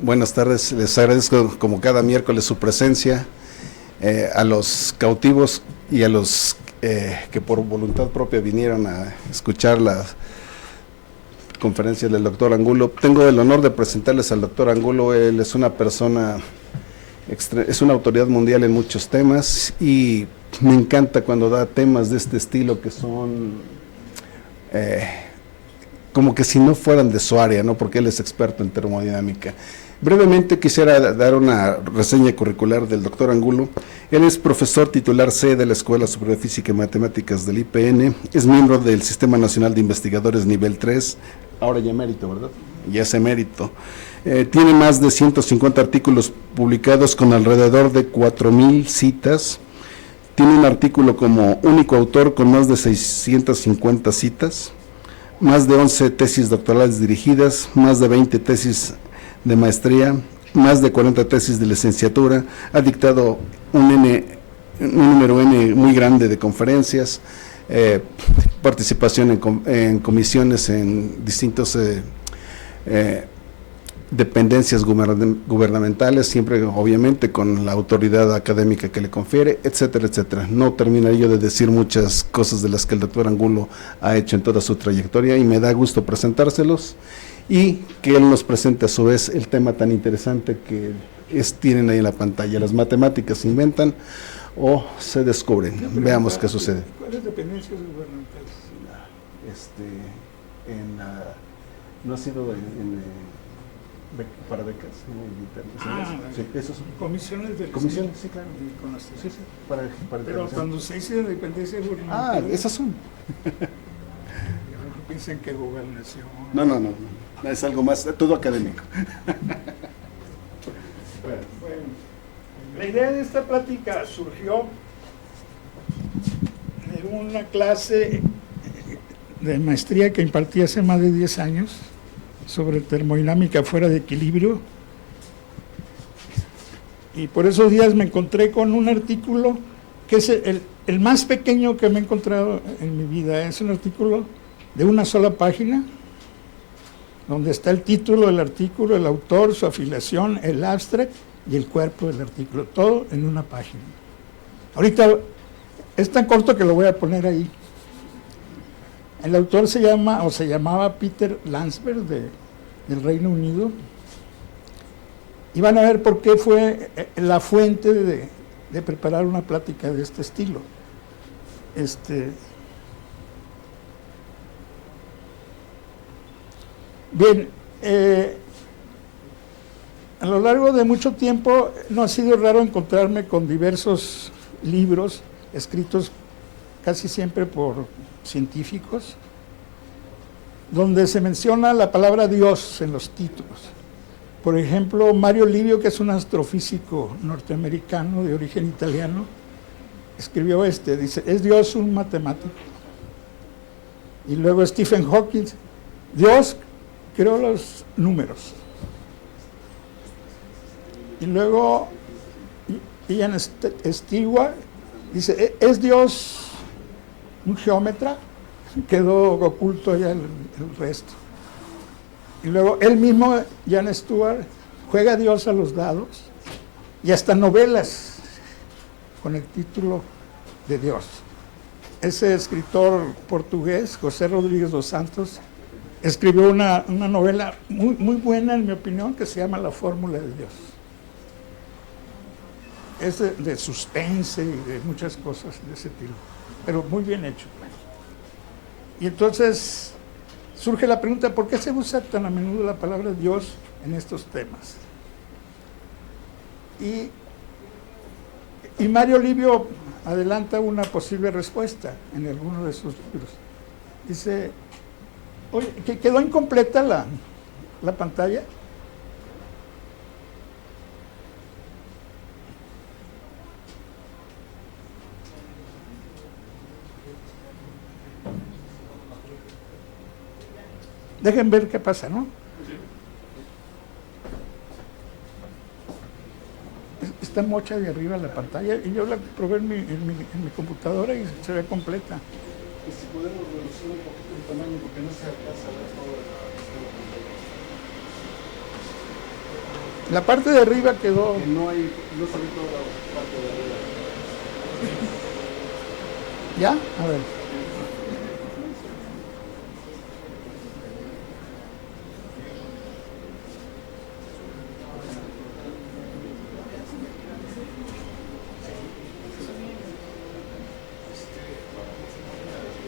Buenas tardes, les agradezco como cada miércoles su presencia, a los cautivos y a los que por voluntad propia vinieron a escuchar las conferencias del doctor Angulo. Tengo el honor de presentarles al doctor Angulo. Él es una persona, es una autoridad mundial en muchos temas y me encanta cuando da temas de este estilo que son como que si no fueran de su área, ¿no? Porque él es experto en termodinámica. Brevemente quisiera dar una reseña curricular del doctor Angulo. Él es profesor titular C de la Escuela Superior de Física y Matemáticas del IPN, es miembro del Sistema Nacional de Investigadores nivel 3, ahora ya emérito, ¿verdad? Ya es emérito. Tiene más de 150 artículos publicados con alrededor de 4,000 citas. Tiene un artículo como único autor con más de 650 citas, más de 11 tesis doctorales dirigidas, más de 20 tesis de maestría, más de 40 tesis de licenciatura, ha dictado un número N muy grande de conferencias, participación en comisiones en distintos dependencias gubernamentales, siempre obviamente con la autoridad académica que le confiere, etcétera, etcétera. No terminaría yo de decir muchas cosas de las que el doctor Angulo ha hecho en toda su trayectoria y me da gusto presentárselos y que él nos presente a su vez el tema tan interesante que tienen ahí en la pantalla. Las matemáticas se inventan o se descubren. Veamos qué sucede. ¿Cuáles dependencias gubernamentales? No ha sido para becas. Sí, esos son comisiones de comisiones, sí, claro. Sí, pero cuando se dice dependencia gubernamental. Esas son. Piensen que gobernación. No, es algo más, todo académico. Bueno, la idea de esta plática surgió de una clase de maestría que impartí hace más de 10 años sobre termodinámica fuera de equilibrio, y por esos días me encontré con un artículo que es el más pequeño que me he encontrado en mi vida. Es un artículo de una sola página, donde está el título del artículo, el autor, su afiliación, el abstract y el cuerpo del artículo, todo en una página. Ahorita es tan corto que lo voy a poner ahí. El autor se llamaba Peter Landsberg del Reino Unido, y van a ver por qué fue la fuente de preparar una plática de este estilo. Bien, a lo largo de mucho tiempo no ha sido raro encontrarme con diversos libros escritos casi siempre por científicos, donde se menciona la palabra Dios en los títulos. Por ejemplo, Mario Livio, que es un astrofísico norteamericano de origen italiano, escribió dice, ¿es Dios un matemático? Y luego Stephen Hawking, Dios creó los números. Y luego Ian Stewart dice, ¿es Dios un geómetra? Quedó oculto ya el resto. Y luego él mismo, Ian Stewart, juega a Dios a los dados y hasta novelas con el título de Dios. Ese escritor portugués, José Rodríguez dos Santos, escribió una novela muy buena, en mi opinión, que se llama La Fórmula de Dios. Es de suspense y de muchas cosas de ese tipo, pero muy bien hecho. Y entonces surge la pregunta, ¿por qué se usa tan a menudo la palabra Dios en estos temas? Y Mario Livio adelanta una posible respuesta en alguno de sus libros. Dice, oye, que quedó incompleta la pantalla. Dejen ver qué pasa, ¿no? Está mocha de arriba la pantalla y yo la probé en mi computadora y se ve completa. Y si podemos reducir un poquito el tamaño porque no se alcanza a ver todo. La parte de arriba quedó... Que no se ve toda la parte de arriba. ¿Ya? A ver.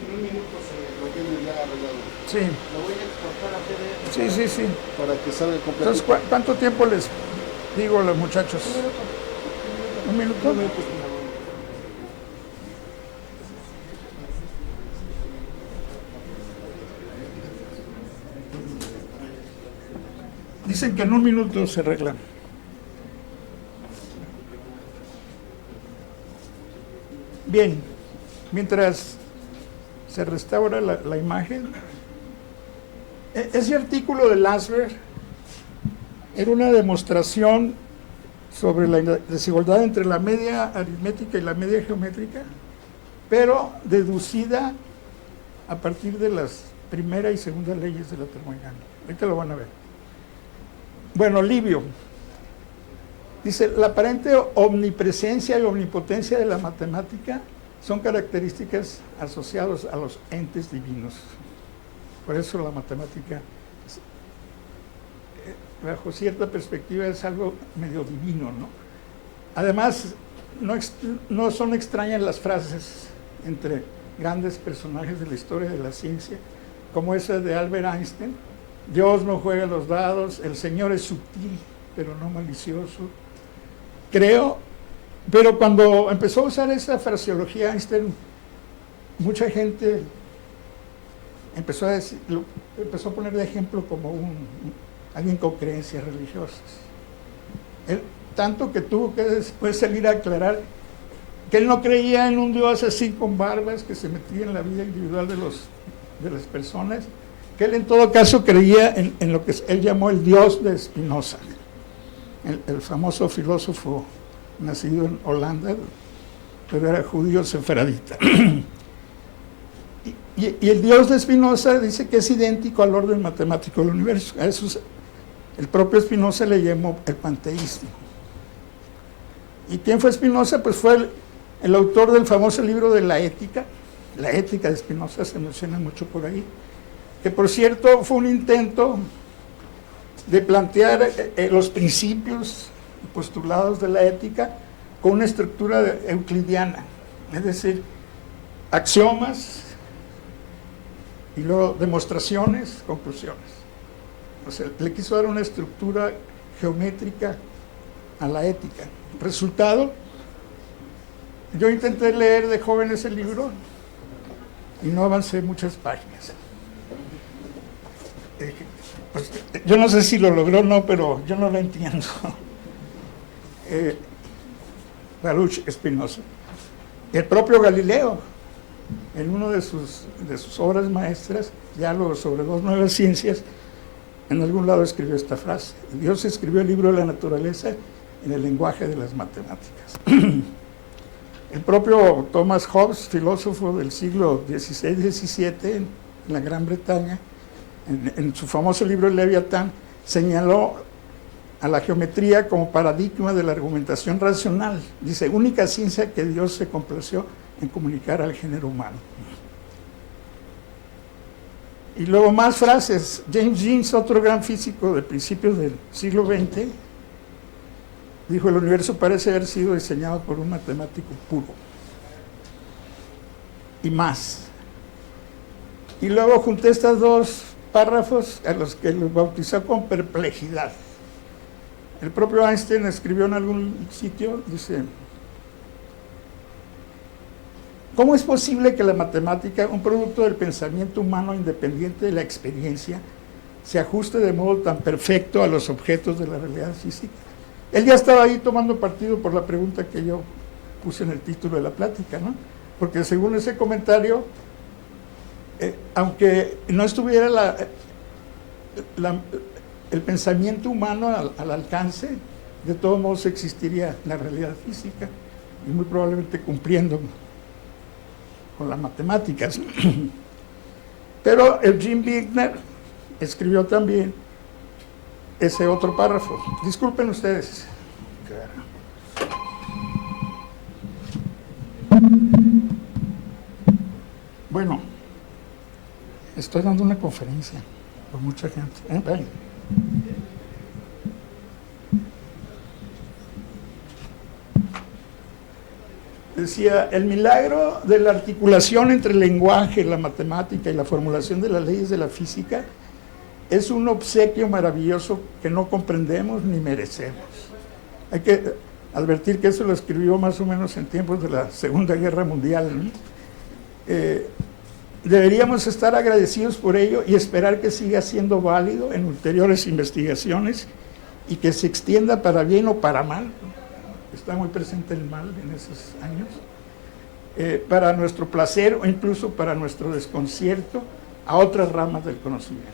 En un minuto lo tiene ya arreglado. Sí, Lo voy a exportar a PDF sí. para que salga completo. Entonces, ¿cuánto tiempo les digo a los muchachos? ¿Un minuto? Dicen que en un minuto se arregla. Bien, mientras se restaura la imagen, ese artículo de Lansberg era una demostración sobre la desigualdad entre la media aritmética y la media geométrica, pero deducida a partir de las primera y segunda leyes de la termodinámica. Ahorita lo van a ver. Bueno, Livio dice, la aparente omnipresencia y omnipotencia de la matemática son características asociadas a los entes divinos. Por eso la matemática, bajo cierta perspectiva, es algo medio divino, ¿no? Además, no son extrañas las frases entre grandes personajes de la historia de la ciencia, como esa de Albert Einstein: Dios no juega los dados, el Señor es sutil, pero no malicioso. Creo, pero cuando empezó a usar esa fraseología Einstein, mucha gente empezó a poner de ejemplo como alguien con creencias religiosas. Tanto que tuvo que después salir a aclarar que él no creía en un Dios así con barbas que se metía en la vida individual de las personas, que él en todo caso creía en lo que él llamó el Dios de Spinoza, el famoso filósofo nacido en Holanda, pero era judío sefaradita. Y el Dios de Spinoza dice que es idéntico al orden matemático del universo. A eso el propio Spinoza le llamó el panteísmo. ¿Y quién fue Spinoza? Pues fue el autor del famoso libro de la ética. La ética de Spinoza se menciona mucho por ahí, que por cierto fue un intento de plantear los principios y postulados de la ética con una estructura euclidiana, es decir, axiomas y luego demostraciones, conclusiones. O sea, le quiso dar una estructura geométrica a la ética. Resultado, yo intenté leer de joven ese libro y no avancé muchas páginas. Pues, yo no sé si lo logró o no, pero yo no lo entiendo. Baruch Spinoza. El propio Galileo, en una de sus obras maestras, diálogos sobre dos nuevas ciencias, en algún lado escribió esta frase: Dios escribió el libro de la naturaleza en el lenguaje de las matemáticas. El propio Thomas Hobbes, filósofo del siglo XVI-XVII en la Gran Bretaña, en su famoso libro El Leviatán, señaló a la geometría como paradigma de la argumentación racional. Dice, única ciencia que Dios se complació en comunicar al género humano. Y luego más frases. James Jeans, otro gran físico de principios del siglo XX, dijo, el universo parece haber sido diseñado por un matemático puro. Y más. Y luego junté estos dos párrafos a los que los bautizó con perplejidad. El propio Einstein escribió en algún sitio, dice, ¿cómo es posible que la matemática, un producto del pensamiento humano independiente de la experiencia, se ajuste de modo tan perfecto a los objetos de la realidad física? Él ya estaba ahí tomando partido por la pregunta que yo puse en el título de la plática, ¿no? Porque según ese comentario, aunque no estuviera el pensamiento humano al alcance, de todos modos existiría la realidad física, y muy probablemente cumpliendo con las matemáticas. Pero Eugene Wigner escribió también ese otro párrafo. Disculpen ustedes. Bueno, estoy dando una conferencia con mucha gente. Ven. Decía, el milagro de la articulación entre el lenguaje, la matemática y la formulación de las leyes de la física es un obsequio maravilloso que no comprendemos ni merecemos. Hay que advertir que eso lo escribió más o menos en tiempos de la Segunda Guerra Mundial, ¿no? Deberíamos estar agradecidos por ello y esperar que siga siendo válido en ulteriores investigaciones y que se extienda para bien o para mal. Está muy presente el mal en esos años, para nuestro placer o incluso para nuestro desconcierto a otras ramas del conocimiento.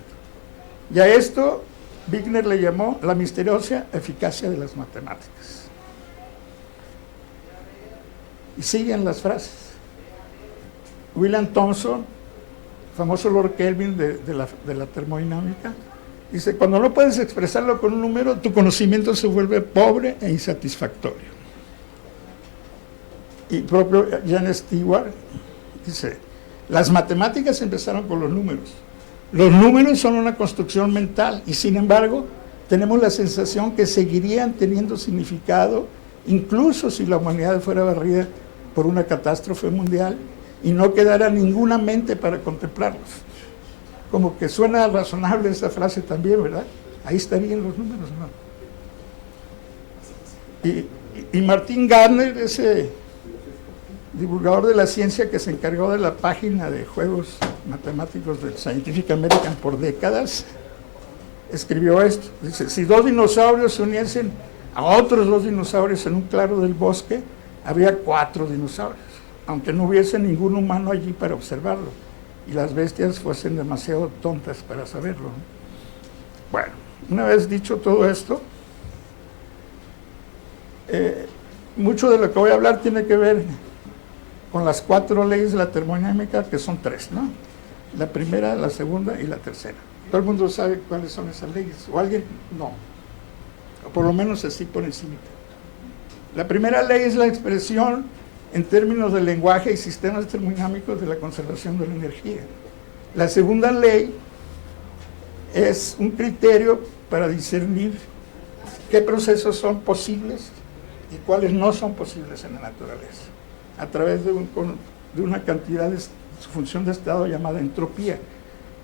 Y a esto Wigner le llamó la misteriosa eficacia de las matemáticas. Y siguen las frases. William Thomson, famoso Lord Kelvin de la termodinámica, dice, cuando no puedes expresarlo con un número, tu conocimiento se vuelve pobre e insatisfactorio. Y propio Jan Stewart dice, las matemáticas empezaron con los números. Los números son una construcción mental y sin embargo tenemos la sensación que seguirían teniendo significado incluso si la humanidad fuera barrida por una catástrofe mundial y no quedara ninguna mente para contemplarlos. Como que suena razonable esa frase también, ¿verdad? Ahí estarían los números, ¿no? Y Martin Gardner, ese divulgador de la ciencia que se encargó de la página de juegos matemáticos del Scientific American por décadas, escribió esto. Dice, si dos dinosaurios se uniesen a otros dos dinosaurios en un claro del bosque, habría 4 dinosaurios, aunque no hubiese ningún humano allí para observarlo y las bestias fuesen demasiado tontas para saberlo. Bueno, una vez dicho todo esto, mucho de lo que voy a hablar tiene que ver con las 4 leyes de la termodinámica, que son 3, ¿no? La primera, la segunda y la tercera. Todo el mundo sabe cuáles son esas leyes, o alguien no, o por lo menos así por encima. La primera ley es la expresión en términos de lenguaje y sistemas termodinámicos de la conservación de la energía. La segunda ley es un criterio para discernir qué procesos son posibles y cuáles no son posibles en la naturaleza, a través de una cantidad de su función de estado llamada entropía.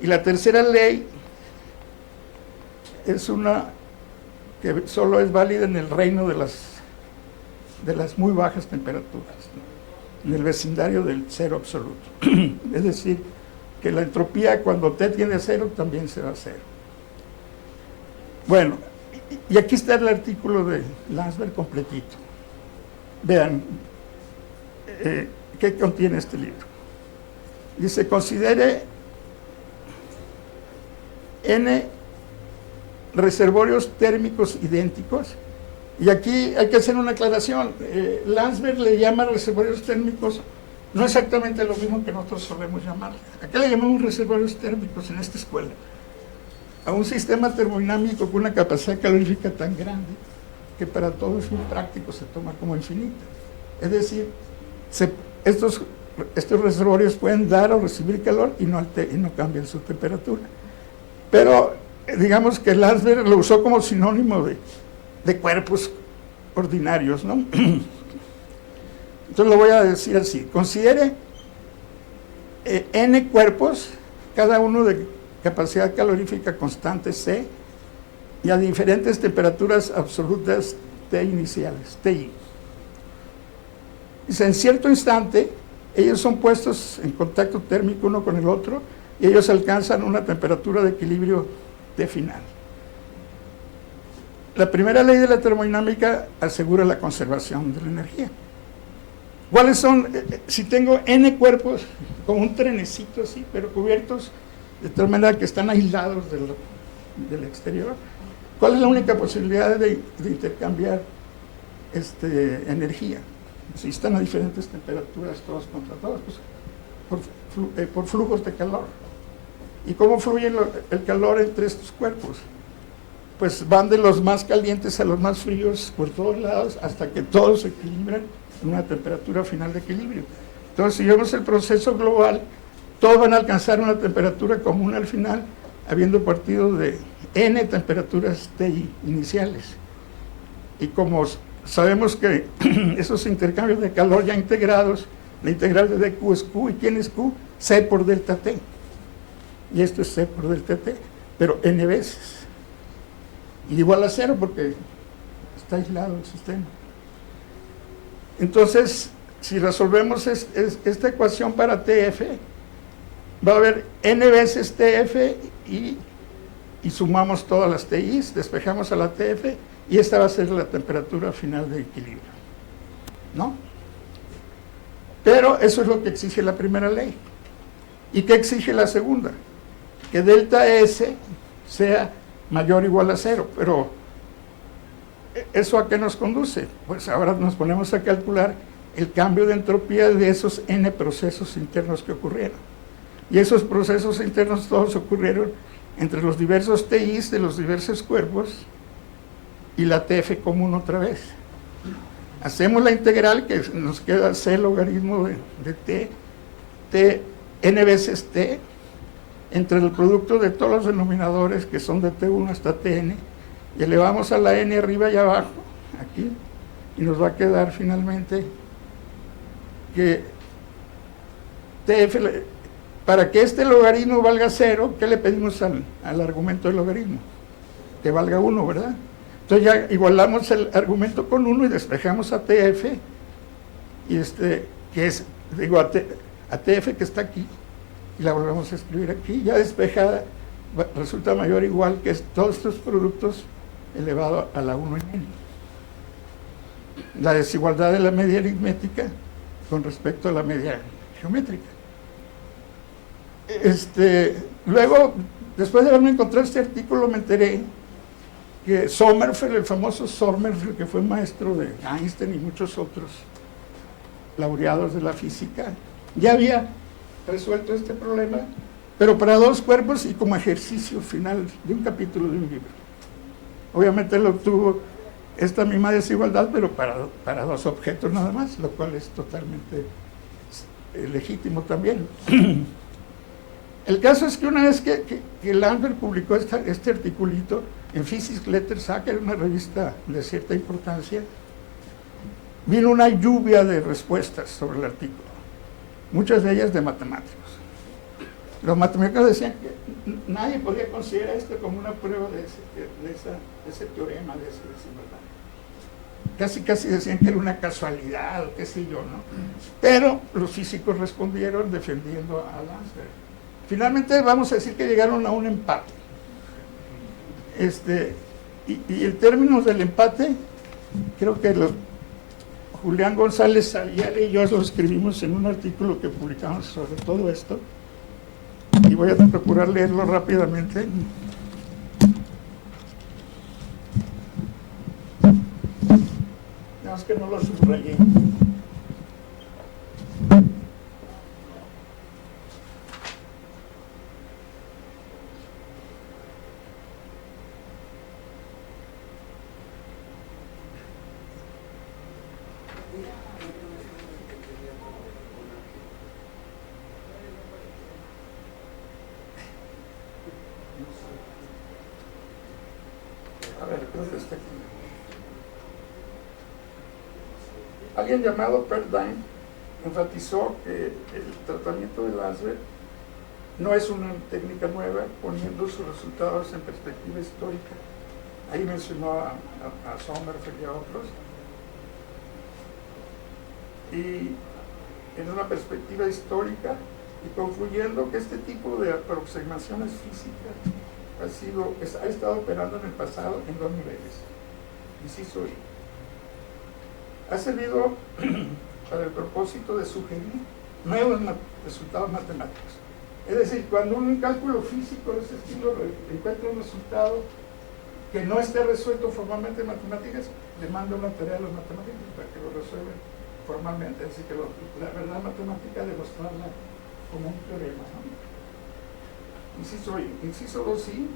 Y la tercera ley es una que solo es válida en el reino de las muy bajas temperaturas, ¿no? En el vecindario del cero absoluto. Es decir, que la entropía cuando T tiende a cero también se va a cero. Bueno, y aquí está el artículo de Landsberg completito. Vean, ¿qué contiene este libro? Dice, considere n reservorios térmicos idénticos, y aquí hay que hacer una aclaración. Landsberg le llama reservorios térmicos no exactamente lo mismo que nosotros solemos llamarle. Acá le llamamos reservorios térmicos en esta escuela a un sistema termodinámico con una capacidad calorífica tan grande que para todo es muy práctico, se toma como infinita. Es decir, estos reservorios pueden dar o recibir calor y no cambian su temperatura. Pero digamos que Landsberg lo usó como sinónimo de cuerpos ordinarios, ¿no? Entonces lo voy a decir así. Considere n cuerpos, cada uno de capacidad calorífica constante C, y a diferentes temperaturas absolutas T iniciales, TI. Dice, en cierto instante, ellos son puestos en contacto térmico uno con el otro y ellos alcanzan una temperatura de equilibrio T final. La primera ley de la termodinámica asegura la conservación de la energía. ¿Cuáles son? Si tengo n cuerpos, como un trenecito así, pero cubiertos de tal manera que están aislados del exterior, ¿cuál es la única posibilidad de intercambiar energía? Si están a diferentes temperaturas todos contra todos, pues por flujos de calor. ¿Y cómo fluye el calor entre estos cuerpos? pues van de los más calientes a los más fríos por todos lados hasta que todos se equilibran en una temperatura final de equilibrio. Entonces, si vemos el proceso global, todos van a alcanzar una temperatura común al final, habiendo partido de n temperaturas TI iniciales. Y como sabemos que esos intercambios de calor ya integrados, la integral de dQ es Q, ¿y quién es Q? C por delta T. Y esto es C por delta T, pero n veces. Y igual a 0 porque está aislado el sistema. Entonces, si resolvemos esta ecuación para TF, va a haber n veces TF y sumamos todas las TIs, despejamos a la TF y esta va a ser la temperatura final de equilibrio, ¿no? Pero eso es lo que exige la primera ley. ¿Y qué exige la segunda? Que delta S sea mayor o igual a 0, pero ¿eso a qué nos conduce? Pues ahora nos ponemos a calcular el cambio de entropía de esos n procesos internos que ocurrieron. Y esos procesos internos todos ocurrieron entre los diversos TIs de los diversos cuerpos y la TF común otra vez. Hacemos la integral que nos queda C logaritmo de T, n veces T, entre el producto de todos los denominadores que son de T1 hasta Tn, y elevamos a la n arriba y abajo, aquí, y nos va a quedar finalmente que TF, para que este logaritmo valga 0, ¿qué le pedimos al argumento del logaritmo? Que valga 1, ¿verdad? Entonces ya igualamos el argumento con 1 y despejamos a TF, y que es, digo, a TF que está aquí, y la volvemos a escribir aquí, ya despejada, resulta mayor o igual que todos estos productos elevado a la 1 en n. La desigualdad de la media aritmética con respecto a la media geométrica. Luego, después de haberme encontrado este artículo, me enteré que Sommerfeld, el famoso Sommerfeld, que fue maestro de Einstein y muchos otros laureados de la física, ya había resuelto este problema, pero para dos cuerpos y como ejercicio final de un capítulo de un libro. Obviamente él obtuvo esta misma desigualdad, pero para dos objetos nada más, lo cual es totalmente legítimo también. El caso es que una vez que Landwehr publicó este articulito en Physics Letters, que era una revista de cierta importancia, vino una lluvia de respuestas sobre el artículo, muchas de ellas de matemáticos. Los matemáticos decían que nadie podía considerar esto como una prueba de ese teorema, de esa desigualdad. Casi decían que era una casualidad o qué sé yo, ¿no? Pero los físicos respondieron defendiendo a Landwehr. Finalmente vamos a decir que llegaron a un empate. Y el término del empate, creo que Julián González Saliale y yo lo escribimos en un artículo que publicamos sobre todo esto, y voy a procurar leerlo rápidamente. Nada más que no lo subrayé. Alguien llamado Perldine enfatizó que el tratamiento de Landwehr no es una técnica nueva, poniendo sus resultados en perspectiva histórica. Ahí mencionó a Sommerfeld y a otros. Y en una perspectiva histórica, y concluyendo que este tipo de aproximaciones físicas ha estado operando en el pasado en dos niveles. Inciso I. Ha servido para el propósito de sugerir nuevos resultados matemáticos. Es decir, cuando un cálculo físico de ese estilo encuentra un resultado que no esté resuelto formalmente en matemáticas, le manda una tarea a los matemáticos para que lo resuelvan formalmente. Así que la verdad matemática demostrarla como un teorema, ¿no? Inciso I. Inciso 2, sí.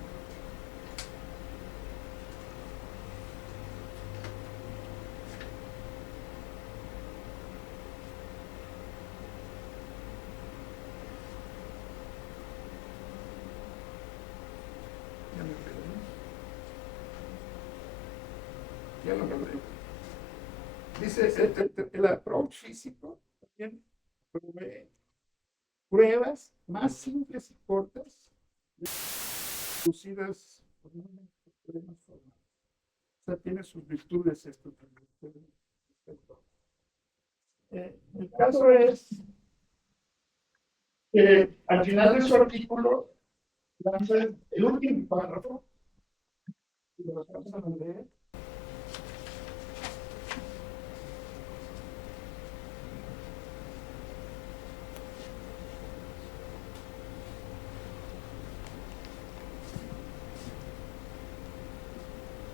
el approach físico también provee pruebas más simples y cortas, producidas normalmente por problemas formales. O sea, tiene sus virtudes esto también. El caso es que al final de su artículo, el último párrafo, y lo vamos a leer,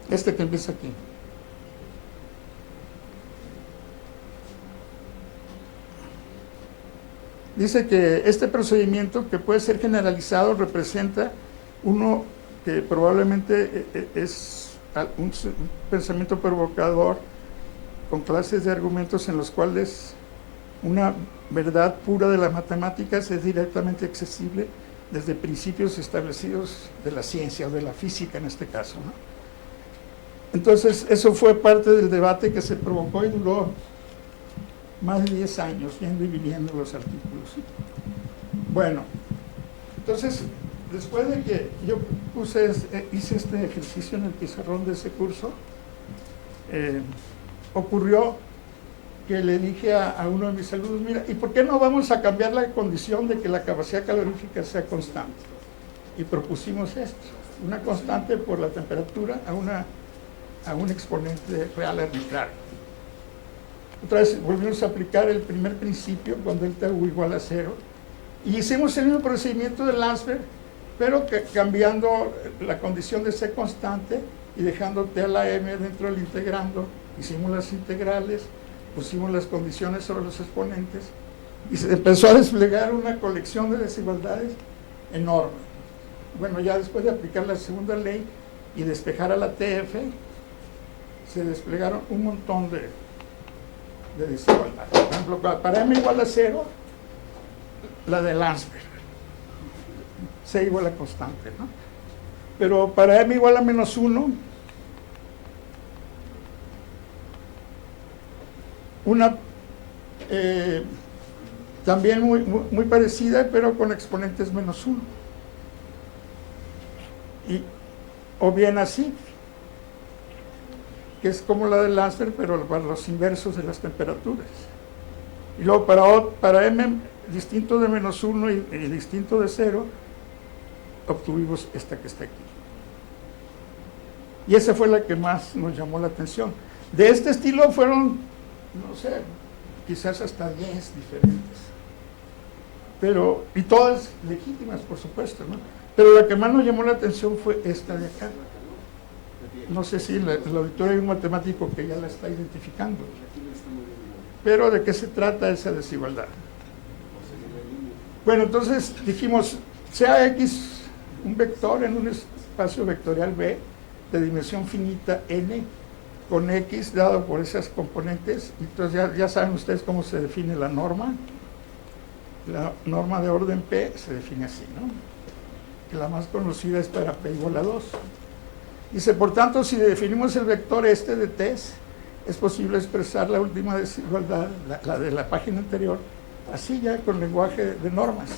este que empieza aquí. Dice que este procedimiento, que puede ser generalizado, representa uno que probablemente es un pensamiento provocador con clases de argumentos en los cuales una verdad pura de las matemáticas es directamente accesible desde principios establecidos de la ciencia o de la física en este caso, ¿no? Entonces, eso fue parte del debate que se provocó y duró más de 10 años, yendo y viniendo los artículos. Bueno, entonces, después de que yo hice este ejercicio en el pizarrón de ese curso, ocurrió que le dije a uno de mis alumnos, mira, ¿y por qué no vamos a cambiar la condición de que la capacidad calorífica sea constante? Y propusimos esto, una constante por la temperatura a un exponente real arbitrario. Otra vez volvimos a aplicar el primer principio cuando el T igual a 0 y hicimos el mismo procedimiento de Landsberg, pero cambiando la condición de C constante y dejando T a la M dentro del integrando. Hicimos las integrales, pusimos las condiciones sobre los exponentes y se empezó a desplegar una colección de desigualdades enorme. Bueno, ya después de aplicar la segunda ley y despejar a la TF, se desplegaron un montón de desigualdades. Por ejemplo, para M igual a 0, la de Landsberg, C igual a constante, ¿no? Pero para M igual a menos 1, una también muy parecida, pero con exponentes menos 1. O bien así, que es como la de Landsberg, pero para los inversos de las temperaturas. Y luego para M distinto de menos 1 y distinto de 0, obtuvimos esta que está aquí. Y esa fue la que más nos llamó la atención. De este estilo fueron, no sé, quizás hasta 10 diferentes. Pero, y todas legítimas, por supuesto, ¿no? Pero la que más nos llamó la atención fue esta de acá. No sé si en el auditorio hay un matemático que ya la está identificando. Pero ¿de qué se trata esa desigualdad? Bueno, entonces dijimos, sea X un vector en un espacio vectorial B de dimensión finita n con X dado por esas componentes. Entonces ya saben ustedes cómo se define la norma. La norma de orden P se define así, ¿no? Que la más conocida es para P igual a 2. Dice, por tanto, si definimos el vector este de T, es posible expresar la última desigualdad, la de la página anterior, así ya con lenguaje de normas.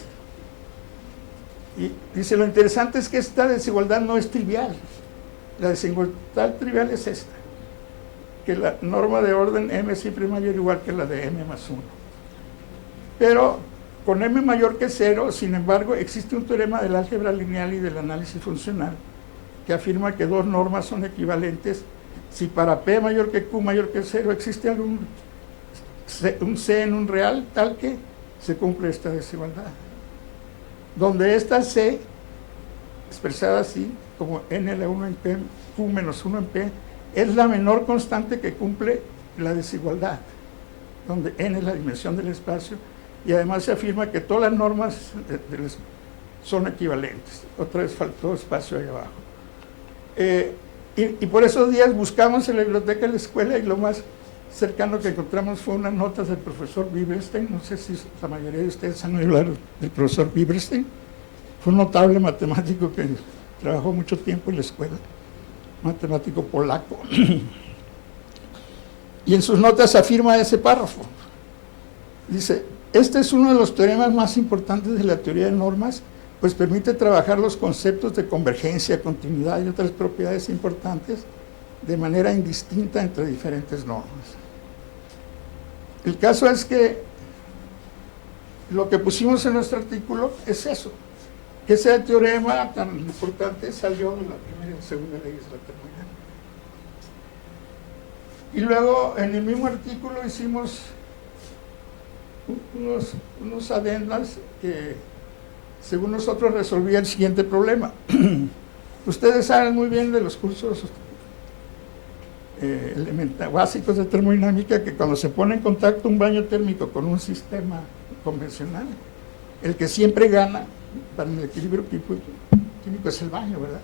Y dice, lo interesante es que esta desigualdad no es trivial. La desigualdad trivial es esta, que la norma de orden M siempre es mayor o igual que la de M más 1. Pero con M mayor que 0, sin embargo, existe un teorema del álgebra lineal y del análisis funcional que afirma que dos normas son equivalentes si para P mayor que Q mayor que 0 existe un C en un real tal que se cumple esta desigualdad. Donde esta C, expresada así, como N a la 1 en P, Q menos 1 en P, es la menor constante que cumple la desigualdad, donde N es la dimensión del espacio, y además se afirma que todas las normas son equivalentes. Otra vez faltó espacio ahí abajo. Y por esos días buscamos en la biblioteca de la escuela y lo más cercano que encontramos fue unas notas del profesor Bieberstein. No sé si la mayoría de ustedes han oído hablar del profesor Bieberstein. Fue un notable matemático que trabajó mucho tiempo en la escuela, matemático polaco. Y en sus notas afirma ese párrafo. Dice, este es uno de los teoremas más importantes de la teoría de normas, pues permite trabajar los conceptos de convergencia, continuidad y otras propiedades importantes de manera indistinta entre diferentes normas. El caso es que lo que pusimos en nuestro artículo es eso, que ese teorema tan importante salió de la primera y segunda leyes de la termodinámica. Y luego en el mismo artículo hicimos unos adendas que según nosotros resolvía el siguiente problema. Ustedes saben muy bien de los cursos básicos de termodinámica que cuando se pone en contacto un baño térmico con un sistema convencional, el que siempre gana para el equilibrio químico es el baño, ¿verdad?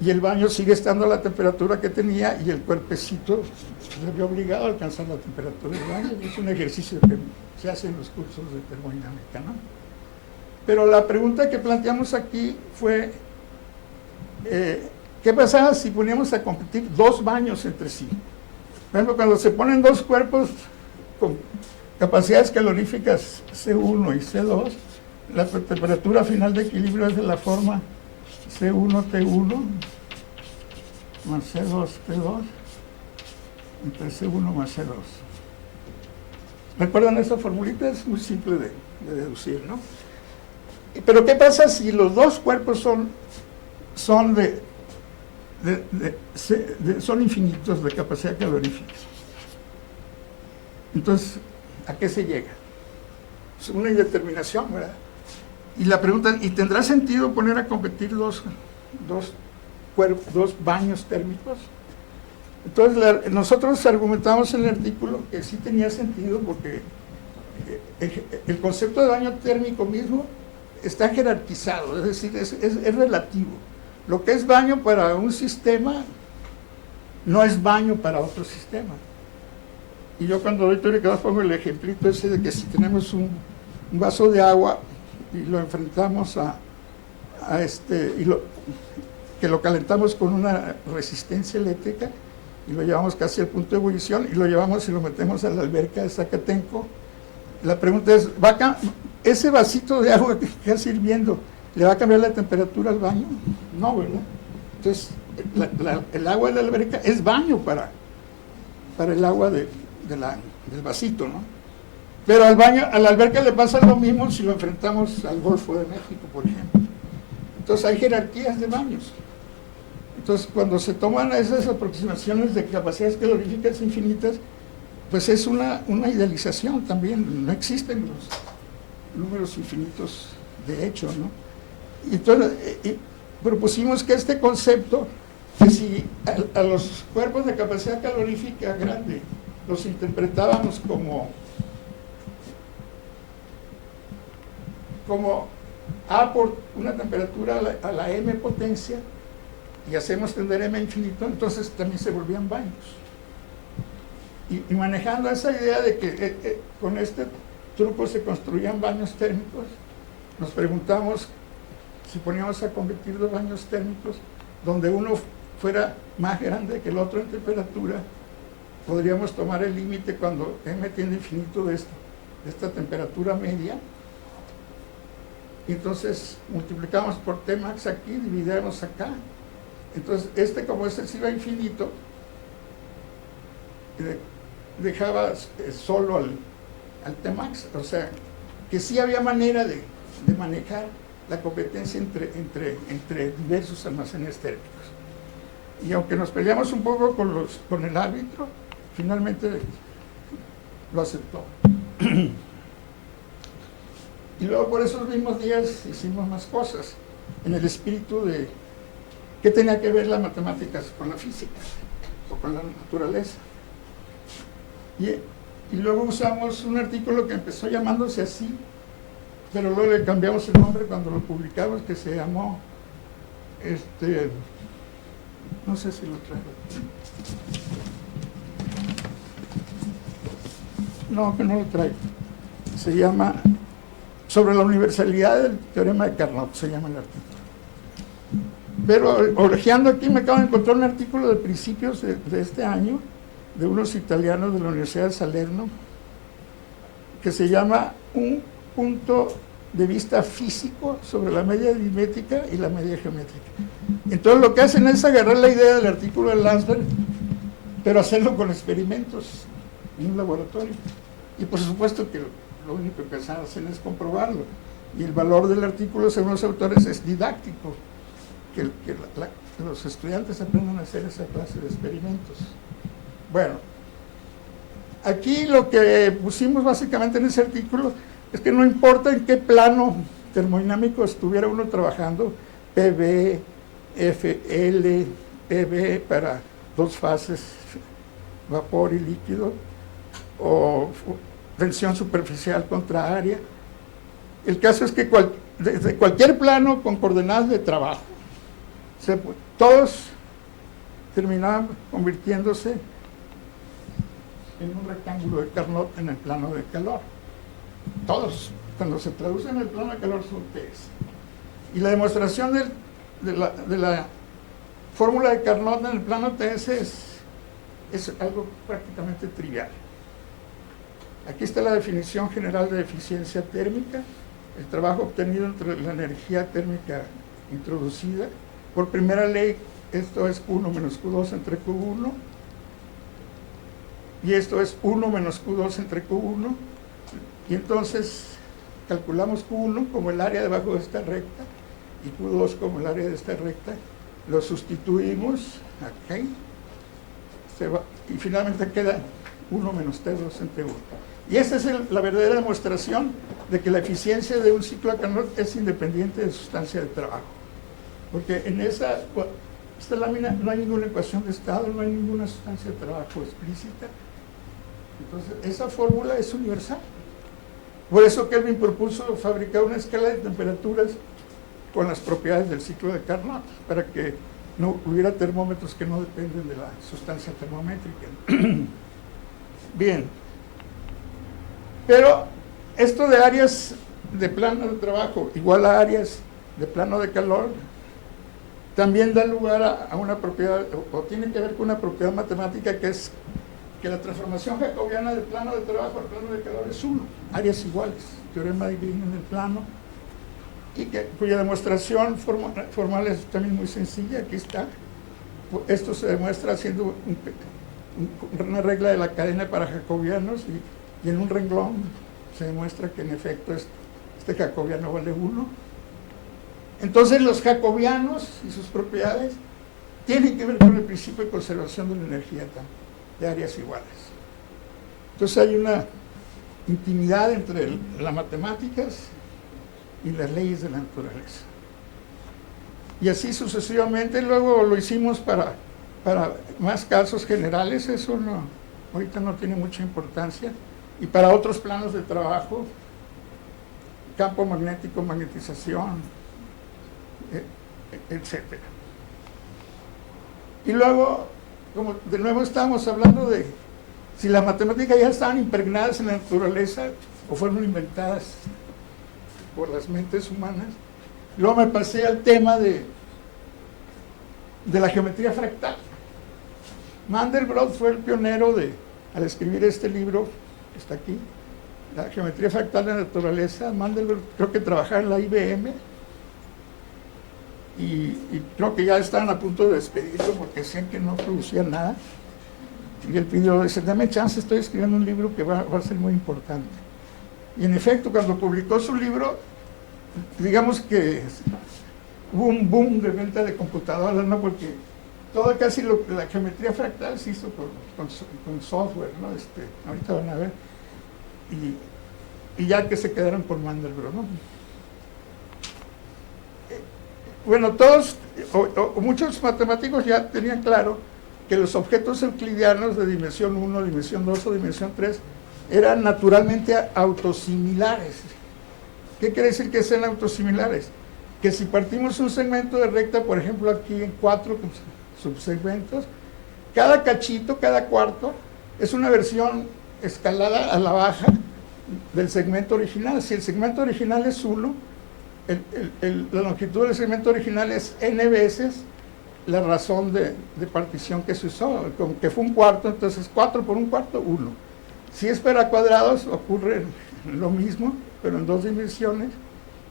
Y el baño sigue estando a la temperatura que tenía y el cuerpecito se ve obligado a alcanzar la temperatura del baño. Es un ejercicio que se hace en los cursos de termodinámica, ¿no? Pero la pregunta que planteamos aquí fue, ¿qué pasaba si poníamos a competir dos baños entre sí? Por ejemplo, cuando se ponen dos cuerpos con capacidades caloríficas C1 y C2, la temperatura final de equilibrio es de la forma C1T1 más C2T2 entre C1 más C2. ¿Recuerdan esa formulita? Es muy simple de deducir, ¿no? Pero ¿qué pasa si los dos cuerpos son infinitos de capacidad calorífica? Entonces, ¿a qué se llega? Es una indeterminación, ¿verdad? Y la pregunta, ¿y tendrá sentido poner a competir dos baños térmicos? Entonces, nosotros argumentamos en el artículo que sí tenía sentido porque el concepto de baño térmico mismo está jerarquizado, es decir, es relativo. Lo que es baño para un sistema no es baño para otro sistema. Y yo cuando doy teoría que pongo el ejemplito ese de que si tenemos un vaso de agua y lo enfrentamos que lo calentamos con una resistencia eléctrica y lo llevamos casi al punto de ebullición y lo llevamos y lo metemos a la alberca de Zacatenco, la pregunta es, ¿ese vasito de agua que está hirviendo le va a cambiar la temperatura al baño? No, ¿verdad? Entonces, el agua de la alberca es baño para el agua del vasito, ¿no? Pero a la alberca le pasa lo mismo si lo enfrentamos al Golfo de México, por ejemplo. Entonces hay jerarquías de baños. Entonces cuando se toman esas aproximaciones de capacidades caloríficas infinitas, pues es una idealización también, no existen los números infinitos de hecho, ¿no? Y entonces propusimos que este concepto, que si a los cuerpos de capacidad calorífica grande los interpretábamos como A por una temperatura a la M potencia y hacemos tender M a infinito, entonces también se volvían baños. Y manejando esa idea de que con este truco se construían baños térmicos, nos preguntamos si poníamos a competir dos baños térmicos donde uno fuera más grande que el otro en temperatura, podríamos tomar el límite cuando M tiende a infinito de esta temperatura media. Y entonces multiplicamos por Tmax aquí, dividimos acá. Entonces, como se iba a infinito, dejaba solo al Tmax. O sea, que sí había manera de manejar la competencia entre diversos almacenes térmicos. Y aunque nos peleamos un poco con el árbitro, finalmente lo aceptó. Y luego por esos mismos días hicimos más cosas, en el espíritu de qué tenía que ver las matemáticas con la física o con la naturaleza. Y luego usamos un artículo que empezó llamándose así, pero luego le cambiamos el nombre cuando lo publicamos, que se llamó, no sé si lo traigo. No, que no lo traigo. Se llama Sobre la universalidad del teorema de Carnot, se llama el artículo. Pero ojeando aquí me acabo de encontrar un artículo de principios de este año de unos italianos de la Universidad de Salerno, que se llama Un punto de vista físico sobre la media aritmética y la media geométrica. Entonces lo que hacen es agarrar la idea del artículo de Landsberg, pero hacerlo con experimentos en un laboratorio. Y por supuesto que lo único que hacen es comprobarlo. Y el valor del artículo, según los autores, es didáctico, que los estudiantes aprendan a hacer esa clase de experimentos. Bueno, aquí lo que pusimos básicamente en ese artículo es que no importa en qué plano termodinámico estuviera uno trabajando, PV, FL, PV para dos fases, vapor y líquido, o tensión superficial contra área. El caso es que desde cualquier plano con coordenadas de trabajo, todos terminaban convirtiéndose en un rectángulo de Carnot en el plano de calor. Todos, cuando se traduce en el plano de calor, son Ts. Y la demostración de la fórmula de Carnot en el plano Ts es algo prácticamente trivial. Aquí está la definición general de eficiencia térmica, el trabajo obtenido entre la energía térmica introducida. Por primera ley, esto es 1 menos Q2 entre Q1, y esto es 1 menos Q2 entre Q1, y entonces calculamos Q1 como el área debajo de esta recta, y Q2 como el área de esta recta, lo sustituimos aquí, y finalmente queda 1 menos T2 entre 1. Y esa es la verdadera demostración de que la eficiencia de un ciclo a Carnot es independiente de sustancia de trabajo. Porque en esta lámina no hay ninguna ecuación de estado, no hay ninguna sustancia de trabajo explícita. Entonces, esa fórmula es universal. Por eso Kelvin propuso fabricar una escala de temperaturas con las propiedades del ciclo de Carnot, para que no hubiera termómetros que no dependen de la sustancia termométrica. Bien. Pero esto de áreas de plano de trabajo igual a áreas de plano de calor también da lugar a una propiedad, o tiene que ver con una propiedad matemática, que es que la transformación jacobiana del plano de trabajo al plano de calor es 1, áreas iguales, teorema de Green en el plano, y cuya demostración formal es también muy sencilla. Aquí está. Esto se demuestra haciendo una regla de la cadena para jacobianos, y en un renglón se demuestra que en efecto este jacobiano vale 1. Entonces los jacobianos y sus propiedades tienen que ver con el principio de conservación de la energía de áreas iguales. Entonces hay una intimidad entre las matemáticas y las leyes de la naturaleza. Y así sucesivamente. Luego lo hicimos para más casos generales, eso ahorita no tiene mucha importancia, y para otros planos de trabajo, campo magnético, magnetización, etc. Y luego, como de nuevo estamos hablando de si las matemáticas ya estaban impregnadas en la naturaleza o fueron inventadas por las mentes humanas, luego me pasé al tema de la geometría fractal. Mandelbrot fue el pionero al escribir este libro, que está aquí, la geometría fractal de la naturaleza. Mandelbrot creo que trabajaba en la IBM, y creo que ya estaban a punto de despedirlo porque decían que no producía nada, y él pidió, dice, dame chance, estoy escribiendo un libro que va a ser muy importante. Y en efecto, cuando publicó su libro, digamos que hubo un boom de venta de computadoras, ¿no? Porque toda casi la geometría fractal se hizo con software, ¿no? Ahorita van a ver, y ya que se quedaron por Mandelbrot, ¿no? Bueno, todos, o muchos matemáticos ya tenían claro que los objetos euclidianos de dimensión 1, dimensión 2 o dimensión 3 eran naturalmente autosimilares. ¿Qué quiere decir que sean autosimilares? Que si partimos un segmento de recta, por ejemplo aquí en 4 subsegmentos, cada cachito, cada cuarto, es una versión escalada a la baja del segmento original. Si el segmento original es 1, la longitud del segmento original es n veces la razón de partición que se usó, como que fue un cuarto, entonces 4 por un cuarto, 1. Si es para cuadrados, ocurre lo mismo, pero en 2 dimensiones,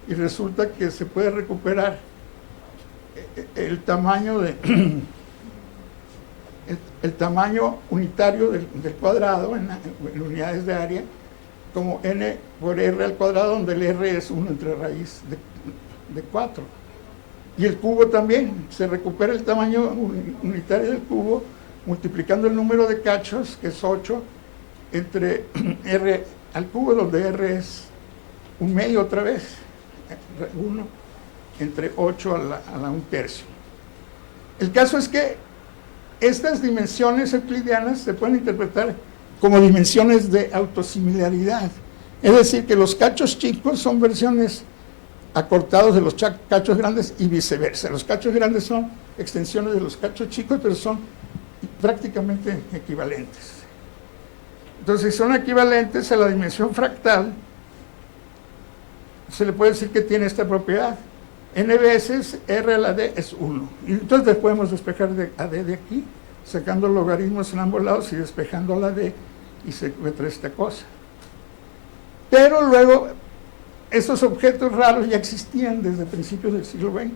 y resulta que se puede recuperar el tamaño el tamaño unitario del cuadrado en unidades de área, como n por r al cuadrado, donde el r es 1 entre raíz de 4. Y el cubo también, se recupera el tamaño unitario del cubo, multiplicando el número de cachos, que es 8, entre r al cubo, donde r es 1/2 otra vez, 1 entre 8 a la 1/3. El caso es que estas dimensiones euclidianas se pueden interpretar como dimensiones de autosimilaridad. Es decir, que los cachos chicos son versiones acortados de los cachos grandes y viceversa. Los cachos grandes son extensiones de los cachos chicos, pero son prácticamente equivalentes. Entonces, si son equivalentes a la dimensión fractal, se le puede decir que tiene esta propiedad. N veces R a la D es 1. Y entonces podemos despejar a D de aquí, sacando logaritmos en ambos lados y despejando la D, y se encuentra esta cosa. Pero luego, estos objetos raros ya existían desde principios del siglo XX.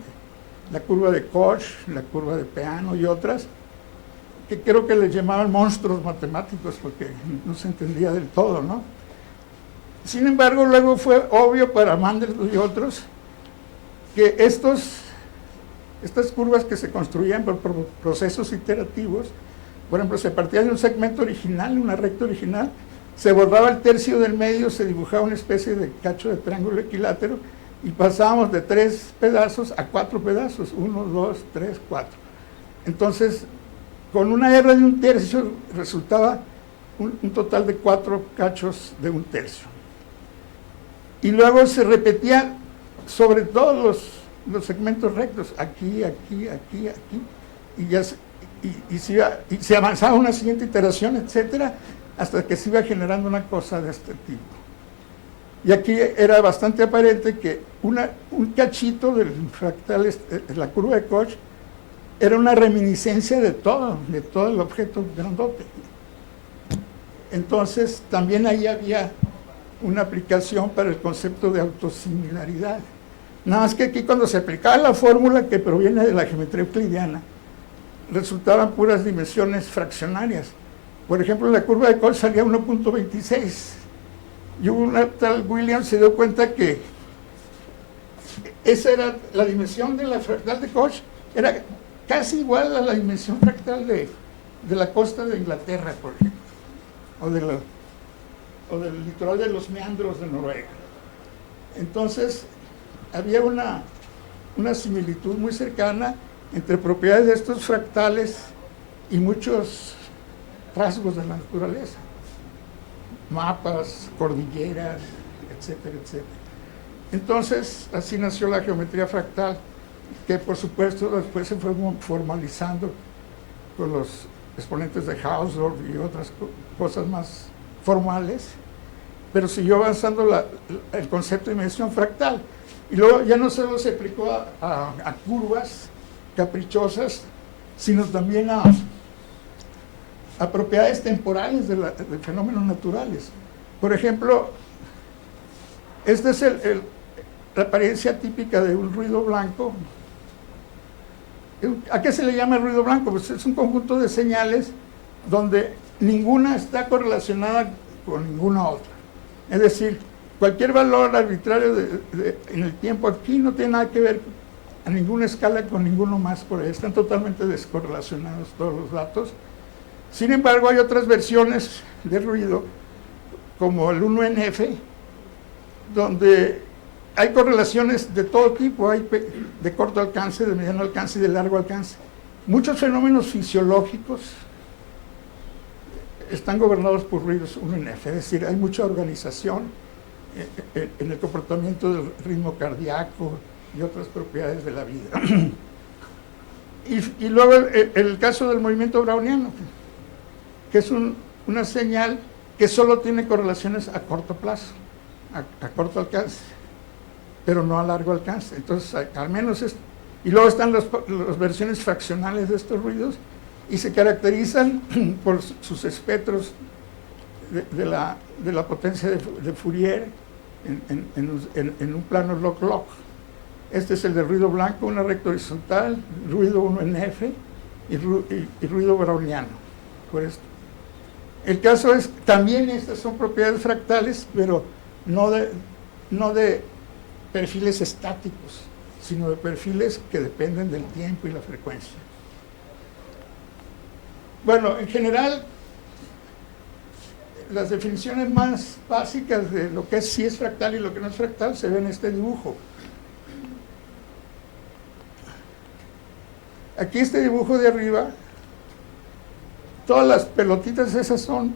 La curva de Koch, la curva de Peano y otras, que creo que les llamaban monstruos matemáticos porque no se entendía del todo, ¿no? Sin embargo, luego fue obvio para Mandelbrot y otros que estas curvas que se construían por procesos iterativos, por ejemplo, se partía de un segmento original, una recta original, se borraba el tercio del medio, se dibujaba una especie de cacho de triángulo equilátero y pasábamos de 3 pedazos a 4 pedazos, 1, 2, 3, 4. Entonces, con una R de 1/3 resultaba un total de 4 cachos de 1/3. Y luego se repetía sobre todos los segmentos rectos, aquí, aquí, aquí, aquí, y se avanzaba una siguiente iteración, etcétera, hasta que se iba generando una cosa de este tipo. Y aquí era bastante aparente que un cachito del fractal, la curva de Koch, era una reminiscencia de todo el objeto grandote. Entonces, también ahí había una aplicación para el concepto de autosimilaridad. Nada más que aquí, cuando se aplicaba la fórmula que proviene de la geometría euclidiana, resultaban puras dimensiones fraccionarias. Por ejemplo, la curva de Koch salía 1.26. Y una tal Williams se dio cuenta que esa era la dimensión de la fractal de Koch, era casi igual a la dimensión fractal de la costa de Inglaterra, por ejemplo, o del litoral de los meandros de Noruega. Entonces, había una similitud muy cercana entre propiedades de estos fractales y muchos rasgos de la naturaleza, mapas, cordilleras, etcétera, etcétera. Entonces, así nació la geometría fractal, que por supuesto después se fue formalizando con los exponentes de Hausdorff y otras cosas más formales, pero siguió avanzando el concepto de dimensión fractal. Y luego ya no solo se aplicó a curvas caprichosas, sino también a propiedades temporales de fenómenos naturales. Por ejemplo, esta es la apariencia típica de un ruido blanco. ¿A qué se le llama ruido blanco? Pues es un conjunto de señales donde ninguna está correlacionada con ninguna otra. Es decir, cualquier valor arbitrario en el tiempo aquí no tiene nada que ver a ninguna escala con ninguno más por ahí. Están totalmente descorrelacionados todos los datos. Sin embargo, hay otras versiones de ruido, como el 1NF, donde hay correlaciones de todo tipo, hay de corto alcance, de mediano alcance y de largo alcance. Muchos fenómenos fisiológicos están gobernados por ruidos 1NF, es decir, hay mucha organización en el comportamiento del ritmo cardíaco y otras propiedades de la vida. Y luego el caso del movimiento browniano, que es una señal que solo tiene correlaciones a corto plazo, a corto alcance, pero no a largo alcance. Entonces, al menos Y luego están las versiones fraccionales de estos ruidos y se caracterizan por sus espectros de la potencia de Fourier en un plano log-log. Este es el de ruido blanco, una recta horizontal, ruido 1 en F y ruido browniano. Por esto. El caso es, también estas son propiedades fractales, pero no de perfiles estáticos, sino de perfiles que dependen del tiempo y la frecuencia. Bueno, en general, las definiciones más básicas de lo que sí es fractal y lo que no es fractal se ven en este dibujo. Aquí este dibujo de arriba, todas las pelotitas esas son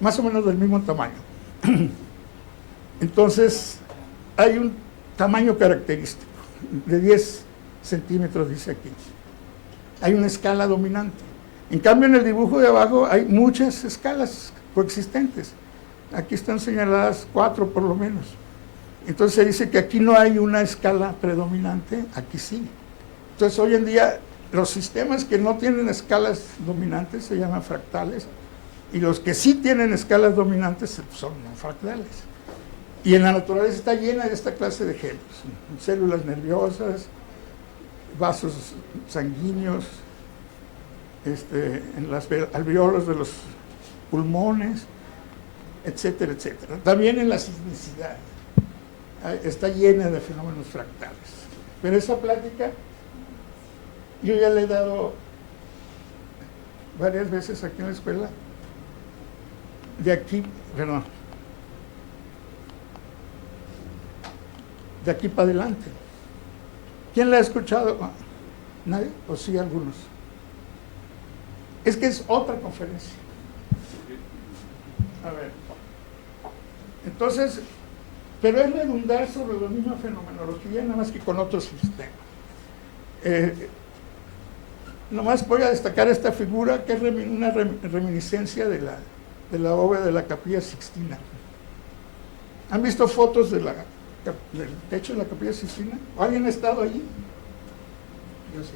más o menos del mismo tamaño. Entonces, hay un tamaño característico de 10 centímetros, dice aquí. Hay una escala dominante. En cambio, en el dibujo de abajo hay muchas escalas coexistentes. Aquí están señaladas 4 por lo menos. Entonces se dice que aquí no hay una escala predominante, aquí sí. Entonces hoy en día los sistemas que no tienen escalas dominantes se llaman fractales y los que sí tienen escalas dominantes son no fractales. Y en la naturaleza está llena de esta clase de ejemplos. Células nerviosas, vasos sanguíneos, en las alveolos de los pulmones, etcétera, etcétera. También en la sismicidad está llena de fenómenos fractales. Pero esa plática yo ya le he dado varias veces aquí en la escuela, de aquí para adelante. ¿Quién la ha escuchado? ¿Nadie? ¿O sí algunos? Es que es otra conferencia. A ver. Entonces, pero es redundar sobre la misma fenomenología, nada más que con otro sistema. Nomás voy a destacar esta figura que es una reminiscencia de la obra de la Capilla Sixtina. ¿Han visto fotos del techo de la Capilla Sixtina? ¿Alguien ha estado allí? Yo sí.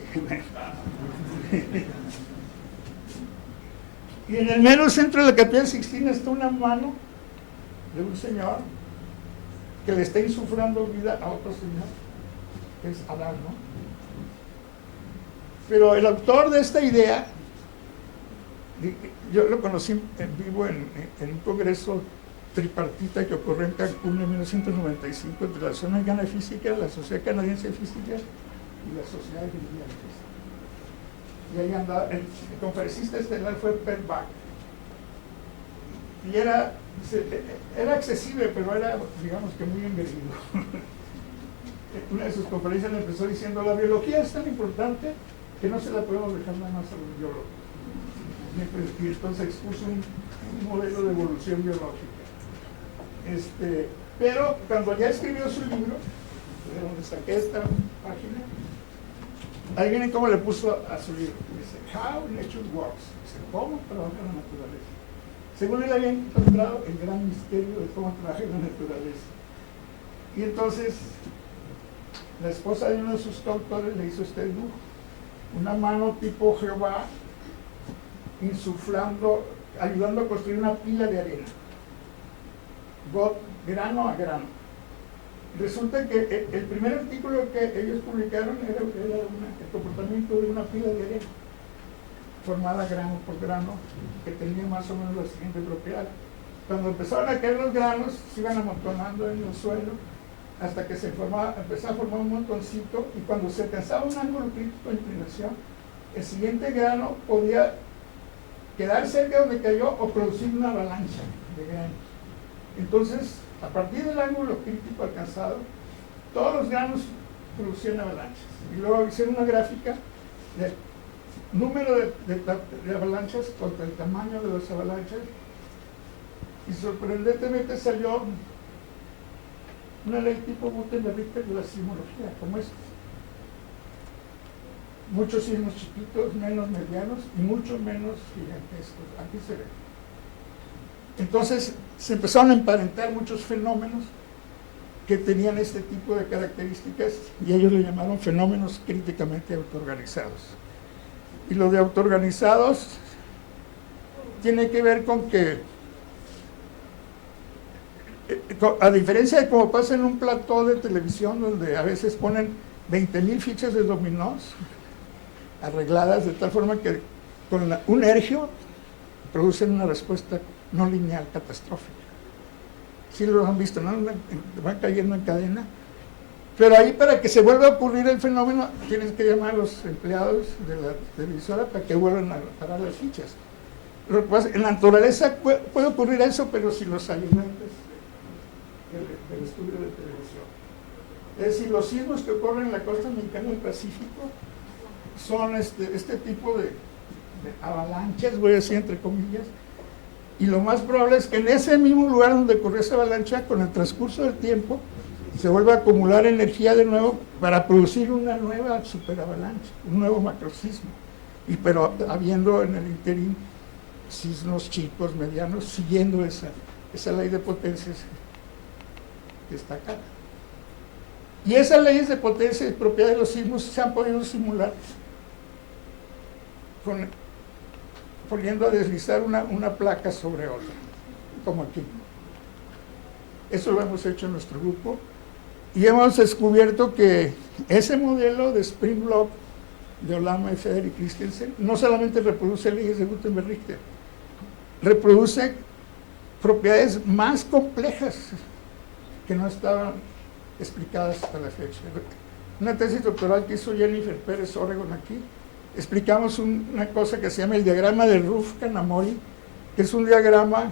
Y en el mero centro de la Capilla Sixtina está una mano de un señor que le está insuflando vida a otro señor, que es Adán, ¿no? Pero el autor de esta idea, yo lo conocí en vivo en un congreso tripartita que ocurrió en Cancún en 1995 entre la Asociación Americana de Física, la Sociedad Canadiense de Física y la Sociedad de Brillantes. Y ahí andaba, el conferencista estelar fue Per Bach. Y era accesible, pero era, digamos que muy engreído. Una de sus conferencias le empezó diciendo: la biología es tan importante que no se la podemos dejar nada más a los biólogos. Y entonces expuso un modelo de evolución biológica. Pero cuando ya escribió su libro, de donde saqué esta página, ahí vienen cómo le puso a su libro. Dice: How Nature Works. Dice: ¿cómo trabaja la naturaleza? Según él había encontrado el gran misterio de cómo trabaja la naturaleza. Y entonces, la esposa de uno de sus autores le hizo este dibujo. Una mano tipo Jehová, insuflando, ayudando a construir una pila de arena. Grano a grano. Resulta que el primer artículo que ellos publicaron era el comportamiento de una pila de arena, formada grano por grano, que tenía más o menos la siguiente propiedad. Cuando empezaron a caer los granos, se iban amontonando en el suelo, hasta que empezó a formar un montoncito, y cuando se alcanzaba un ángulo crítico de inclinación, el siguiente grano podía quedar cerca donde cayó o producir una avalancha de granos. Entonces, a partir del ángulo crítico alcanzado, todos los granos producían avalanchas. Y luego hicieron una gráfica del número de avalanchas contra el tamaño de las avalanchas, y sorprendentemente salió una ley tipo Gutenberg de la sismología, como esta. Muchos sismos chiquitos, menos medianos y mucho menos gigantescos. Aquí se ve. Entonces se empezaron a emparentar muchos fenómenos que tenían este tipo de características y ellos le llamaron fenómenos críticamente autoorganizados. Y lo de autoorganizados tiene que ver con que, a diferencia de como pasa en un plató de televisión donde a veces ponen 20,000 fichas de dominós arregladas de tal forma que con un ergio producen una respuesta no lineal catastrófica. Sí lo han visto, ¿no? Van cayendo en cadena. Pero ahí, para que se vuelva a ocurrir el fenómeno, tienes que llamar a los empleados de la televisora para que vuelvan a parar las fichas. En la naturaleza puede ocurrir eso, pero sin los ayudantes del estudio de televisión. Es decir, los sismos que ocurren en la costa mexicana del Pacífico son este tipo de avalanchas, voy a decir entre comillas, y lo más probable es que en ese mismo lugar donde ocurrió esa avalancha, con el transcurso del tiempo, se vuelva a acumular energía de nuevo para producir una nueva superavalancha, un nuevo macrosismo. Pero habiendo en el interín sismos chicos, medianos, siguiendo esa ley de potencias que está acá. Y esas leyes de potencia y propiedad de los sismos se han podido simular poniendo a deslizar una placa sobre otra, como aquí. Eso lo hemos hecho en nuestro grupo y hemos descubierto que ese modelo de Spring Block de Olama y Frederick Christensen no solamente reproduce leyes de Gutenberg-Richter, reproduce propiedades más complejas que no estaban explicadas hasta la fecha. Una tesis doctoral que hizo Jennifer Pérez Oregon aquí, explicamos una cosa que se llama el diagrama de Roof-Kanamori, que es un diagrama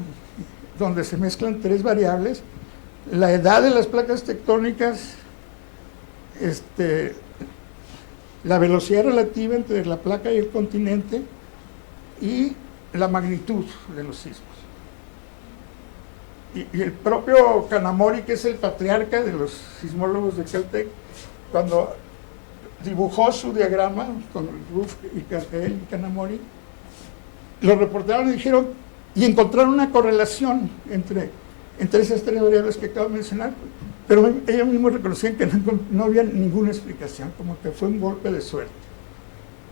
donde se mezclan tres variables: la edad de las placas tectónicas, la velocidad relativa entre la placa y el continente y la magnitud de los sismos. Y el propio Kanamori, que es el patriarca de los sismólogos de Caltech, cuando dibujó su diagrama con Roof y Kanamori, lo reportaron y dijeron, y encontraron una correlación entre esas tres variables que acabo de mencionar, pero ellos mismos reconocían que no había ninguna explicación, como que fue un golpe de suerte.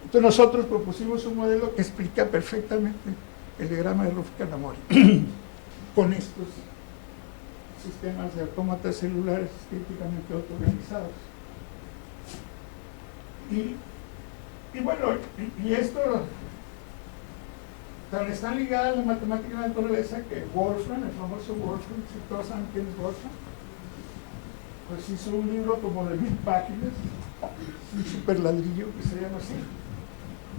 Entonces nosotros propusimos un modelo que explica perfectamente el diagrama de Roof-Kanamori con estos sistemas de autómatas celulares críticamente autoorganizados. Y bueno, y esto están ligadas a la matemática de la naturaleza que Wolfram, el famoso Wolfram, si todos saben quién es Wolfram, pues hizo un libro como de 1000 páginas, un super ladrillo que se llama así,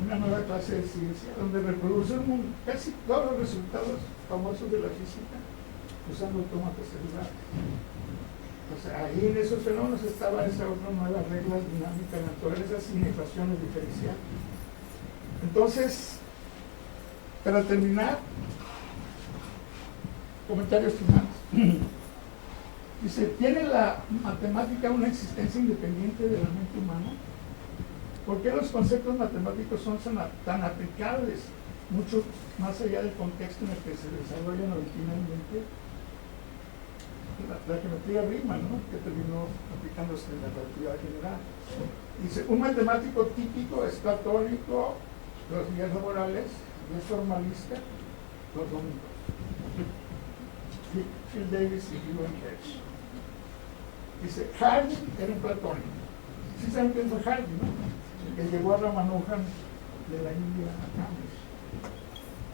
una nueva clase de ciencia, donde reproduce casi todos los resultados famosos de la física usando autómatas celulares. O sea, ahí en esos fenómenos estaba esa otra nueva regla dinámica de naturaleza sin ecuaciones diferenciales. Entonces, para terminar, comentarios finales. Dice, ¿tiene la matemática una existencia independiente de la mente humana? ¿Por qué los conceptos matemáticos son tan aplicables, mucho más allá del contexto en el que se desarrollan originalmente? La geometría Riemann, ¿no?, que terminó aplicándose en la relatividad general. Dice, un matemático típico es platónico los días laborales y es formalista los domingos. Phil Davis y Ewan Hersh. Dice, Harding era un platónico. ¿Sí saben quién fue Harding, no? El que llegó a Ramanujan de la India a Cambridge.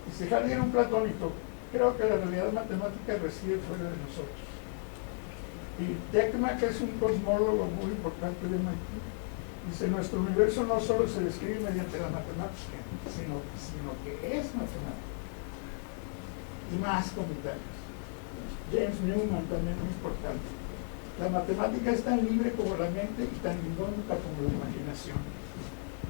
Dice, Harding era un platónico. Creo que la realidad matemática reside fuera de nosotros. Y Tekma, que es un cosmólogo muy importante de MIT, dice, nuestro universo no solo se describe mediante la matemática, sino que es matemática. Y más comentarios. James Newman también es importante. La matemática es tan libre como la mente y tan indómita como la imaginación.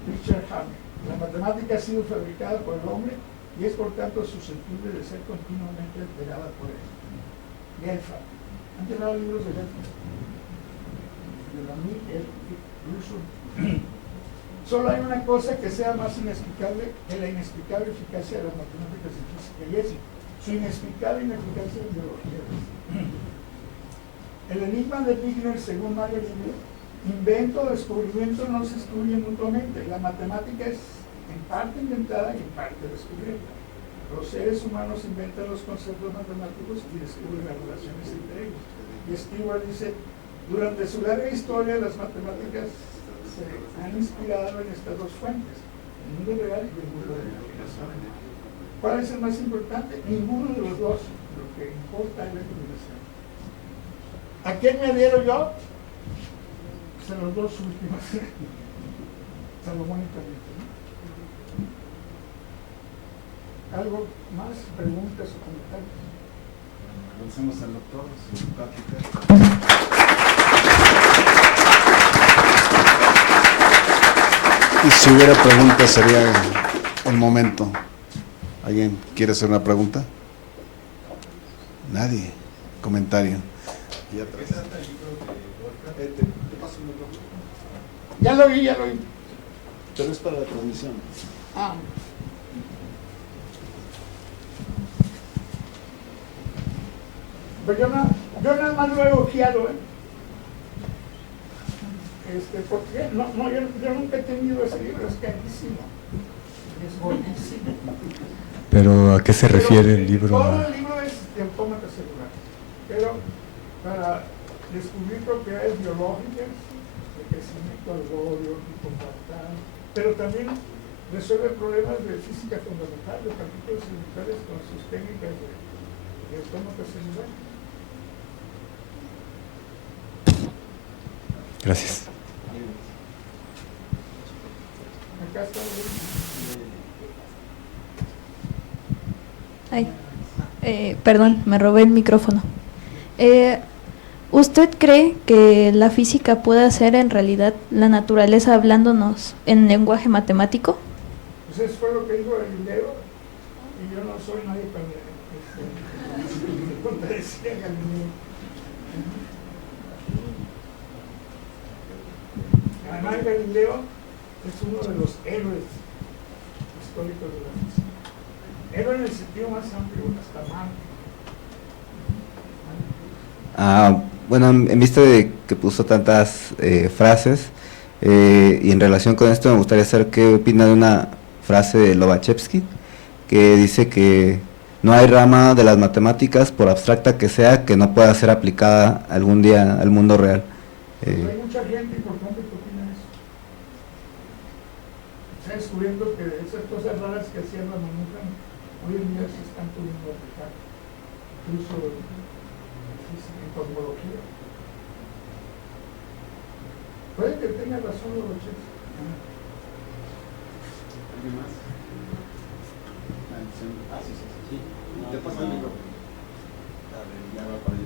Richard Hammett. La matemática ha sido fabricada por el hombre y es por tanto susceptible de ser continuamente alterada por él. Gelfand. ¿Han llenado libros de Gelfand? De la ruso. Solo hay una cosa que sea más inexplicable que la inexplicable eficacia de las matemáticas y física, y es su inexplicable ineficacia en biología. El enigma de Wigner, según Mario Libre, invento o descubrimiento no se excluyen mutuamente. La matemática es en parte inventada y en parte descubierta. Los seres humanos inventan los conceptos matemáticos y descubren las relaciones entre ellos. Y Stewart dice, durante su larga historia las matemáticas se han inspirado en estas dos fuentes, el mundo real y el mundo de la imaginación. ¿Cuál es el más importante? Ninguno de los dos. Lo que importa es la combinación. ¿A quién me adhiero yo? Pues a los dos últimos. Salomón y Carlito, ¿no? ¿Algo más? ¿Preguntas o comentarios? Agradecemos al doctor su plática. Y si hubiera preguntas sería el momento. ¿Alguien quiere hacer una pregunta? Nadie. Comentario. ¿Te paso el micrófono? Ya lo vi, ya lo vi. Pero es para la transmisión. Ah. Pues yo nada más lo he ojeado, ¿eh? Porque yo nunca he tenido ese libro, es carísimo. Es buenísimo. ¿Pero a qué se refiere el libro? Todo el libro es de autómatas celulares, pero para descubrir propiedades biológicas, de crecimiento algoritmo, pero también resuelve problemas de física fundamental, de partículas elementales con sus técnicas de autómatas celulares. Gracias. Acá está. Ay, perdón, me robé el micrófono. ¿Usted cree que la física puede ser en realidad la naturaleza hablándonos en lenguaje matemático? Pues eso fue lo que dijo Galileo, y yo no soy nadie para contradecir a Galileo. Además, Galileo es uno de los héroes históricos de la física. Héroe en el sentido más amplio, hasta mal. Bueno, en vista de que puso tantas frases, y en relación con esto me gustaría saber qué opina de una frase de Lobachevsky, que dice que no hay rama de las matemáticas, por abstracta que sea, que no pueda ser aplicada algún día al mundo real. Hay mucha gente importante que opina eso. Está descubriendo que esas cosas raras que hacían la mamuja hoy en día se están pudiendo aplicar, incluso en cosmología. Puede que tenga razón los chicos. ¿Alguien más? Sí. Te paso el micrófono. Ya va para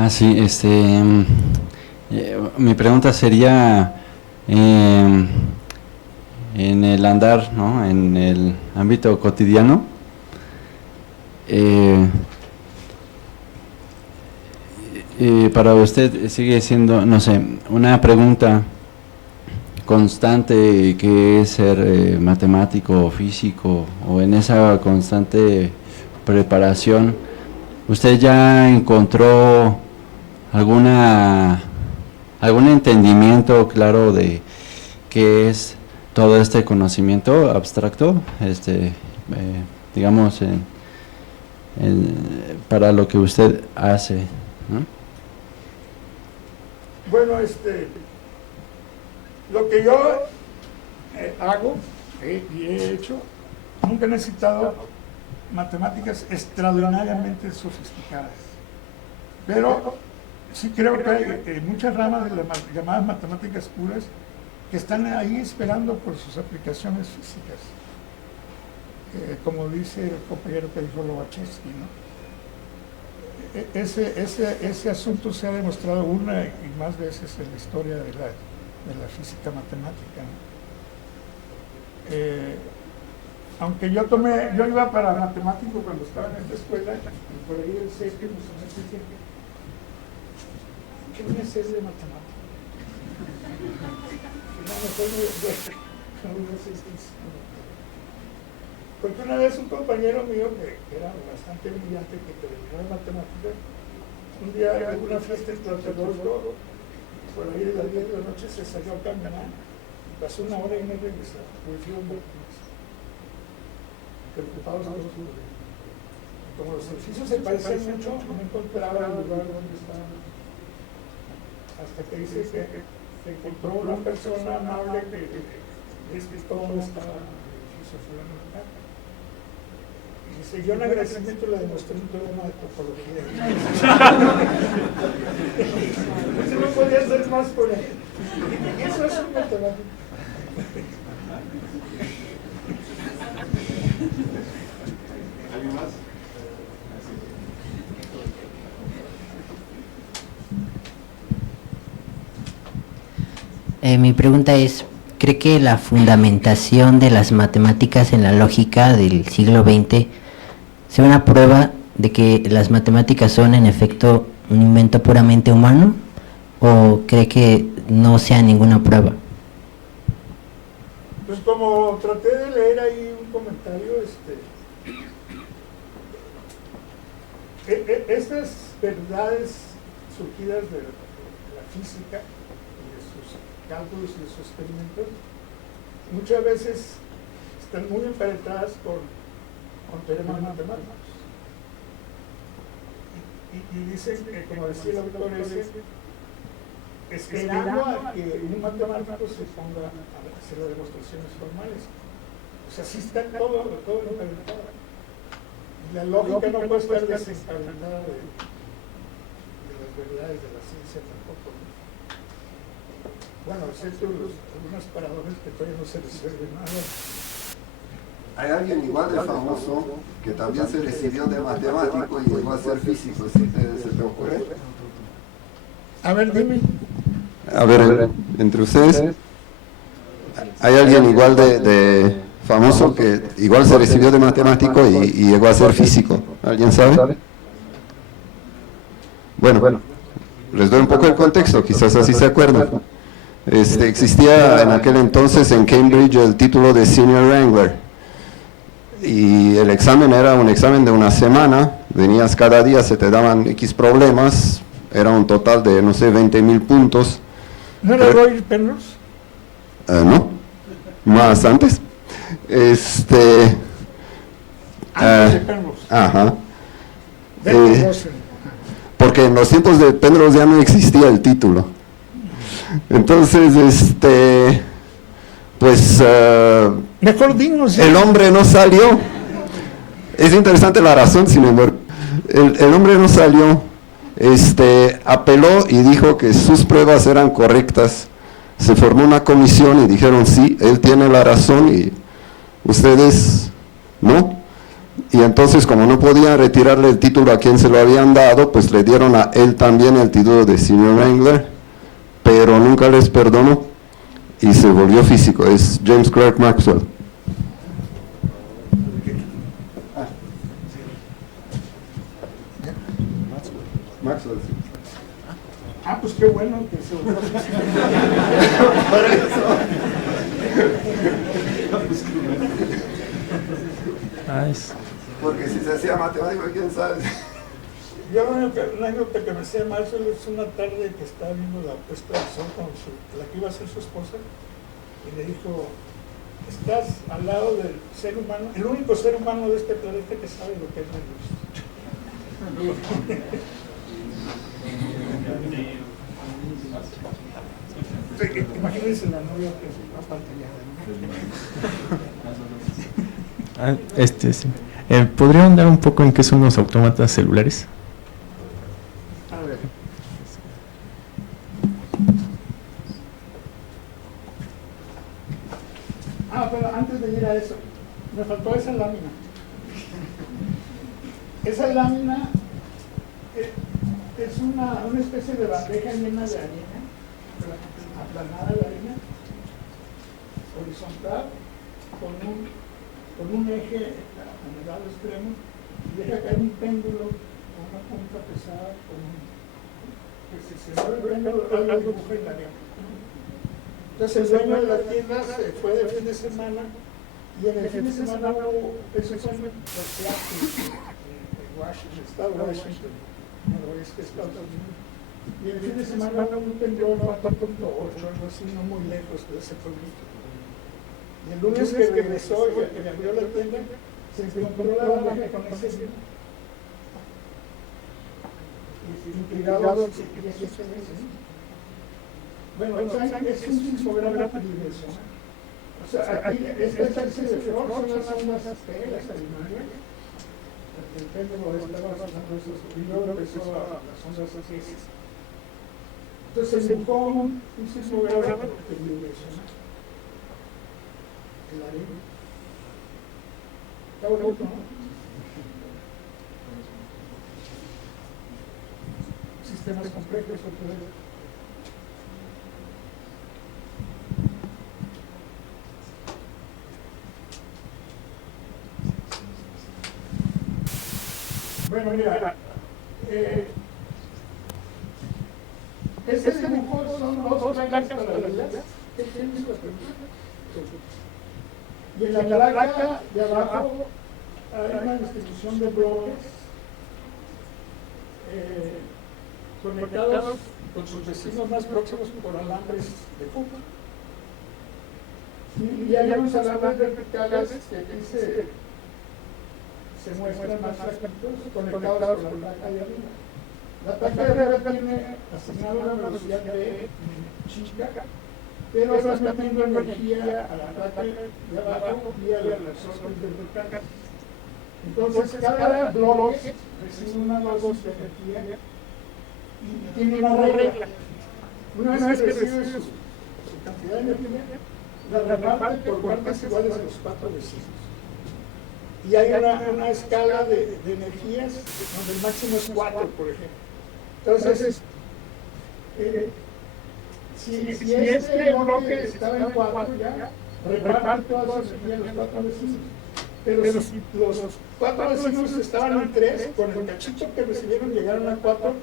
allá. Sí, mi pregunta sería, en el andar, ¿no?, en el ámbito cotidiano, para usted sigue siendo, no sé, una pregunta constante que es ser matemático o físico, o en esa constante preparación, ¿usted ya encontró algún entendimiento claro de qué es todo este conocimiento abstracto, digamos, para lo que usted hace, ¿no? Bueno, lo que yo hago y he hecho, nunca he necesitado matemáticas extraordinariamente sofisticadas, pero sí creo que hay muchas ramas de las llamadas matemáticas puras que están ahí esperando por sus aplicaciones físicas, como dice el compañero que dijo Lobachevsky, ¿no? Ese asunto se ha demostrado una y más veces en la historia de la física matemática, ¿no? Aunque yo iba para matemático cuando estaba en esta escuela, y por ahí el séptimo semestre dije, ¿qué voy a hacer de matemática? No, mejor no voy a hacer. Porque una vez un compañero mío que era bastante brillante, que terminó en matemáticas, un día en una fiesta en Tlatelolco, por ahí de las 10 de la noche se salió a caminar, pasó una hora y no regresó, porque fue un preocupados todos. Como los edificios se parecen mucho, no encontraba el lugar donde estaban. Hasta que dice que encontró una persona amable que es que todo estaba en el edificio fulano de tal. Y dice, yo en agradecimiento le demostré un teorema de topología. Eso no podía hacer más por él. Y eso es un matemático. ¿Alguien más? Mi pregunta es, ¿cree que la fundamentación de las matemáticas en la lógica del siglo XX sea una prueba de que las matemáticas son en efecto un invento puramente humano? ¿O cree que no sea ninguna prueba? Pues como traté de leer ahí un comentario, estas verdades surgidas de la física y de sus cálculos y de sus experimentos, muchas veces están muy emparentadas con teoremas matemáticos. Y dicen que, como decía el autor ese, esperando a que un matemático se ponga a hacer las demostraciones formales. O sea, sí está todo emparentado. Y la lógica no puede estar desencadenada de las verdades de la ciencia tampoco, ¿no? Bueno, excepto algunas paradojas que todavía no se resuelven nada. Hay alguien igual de famoso que también se recibió de matemático y llegó a ser físico, ¿sí se te ocurre? A ver, dime. A ver, entre ustedes, ¿hay alguien igual de famoso que igual se recibió de matemático y llegó a ser físico? ¿Alguien sabe? Bueno, les doy un poco el contexto, quizás así se acuerdan. Existía en aquel entonces en Cambridge el título de Senior Wrangler. Y el examen era un examen de una semana, venías cada día, se te daban X problemas, era un total de, no sé, 20,000 puntos. ¿No era Roy Penrose? No, más antes. Antes de Penrose. Ajá. Penrose. Porque en los tiempos de Penrose ya no existía el título. Entonces, pues mejor dinos. el hombre no salió. Es interesante la razón, sin embargo. El hombre no salió. Apeló y dijo que sus pruebas eran correctas. Se formó una comisión y dijeron sí, él tiene la razón y ustedes no. Y entonces, como no podían retirarle el título a quien se lo habían dado, pues le dieron a él también el título de Senior Wrangler, pero nunca les perdonó y se volvió físico. Es James Clerk Maxwell. Maxwell. Ah, pues qué bueno que se volvió. Porque si se hacía matemático, quién sabe. Yo una anécdota que me hacía Marshall es una tarde que estaba viendo la puesta del sol con la que iba a ser su esposa, y le dijo, estás al lado del ser humano, el único ser humano de este planeta que sabe lo que es la luz. Imagínense la novia que va pantallada, ¿no? Sí. ¿Podría ahondar un poco en qué son los autómatas celulares? A ver. Pero antes de ir a eso, me faltó esa lámina. Esa lámina es una especie de bandeja llena de arena, aplanada de arena, horizontal, con un eje en el lado extremo, y deja caer un péndulo con una punta pesada, que si se mueve el péndulo, algo dibuja en la arena. Entonces el dueño de la tienda se fue de fin de semana y Y en el fin de semana esos son los clases en Washington, estado de Washington, noroeste de Estados Unidos. Y el fin de semana un temblor 4.8, algo así, no muy lejos de ese pueblito. Y el lunes que regresó y que me abrió la tienda, se encontró la banda con ese video. Intrigados, bueno, es un sismograma tridimensional. O sea, aquí esta especie de flor son las ondas telas animales. El péndulo estaba pasando eso y luego empezó a las ondas así. Entonces se dibujó un sismograma tridimensional. El arena. Está bonito, ¿no? Sistemas complejos, bueno, mira, este dibujo son dos placas paralelas. Y en la placa de abajo hay una distribución de bloques conectados con sus vecinos más próximos por alambres de fútbol. Y hay unos alambres verticales que aquí se muestran más flaquitos, conectados con la placa de arriba. La placa de arriba tiene asignada una velocidad de chica, pero está metiendo energía a la placa de abajo y a las resortes verticales. Entonces, cada bloque recibe una dosis de energía y tiene una regla. Una vez que recibe su cantidad de energía, la reparte por partes iguales a los 4 vecinos. Y hay una escala de energías donde el máximo es 4, por ejemplo. Entonces, si este bloque estaba en 4 ya, reparte toda su energía a los 4 vecinos. Pero si los 4 vecinos estaban en 3, con el cachito que recibieron llegaron a 4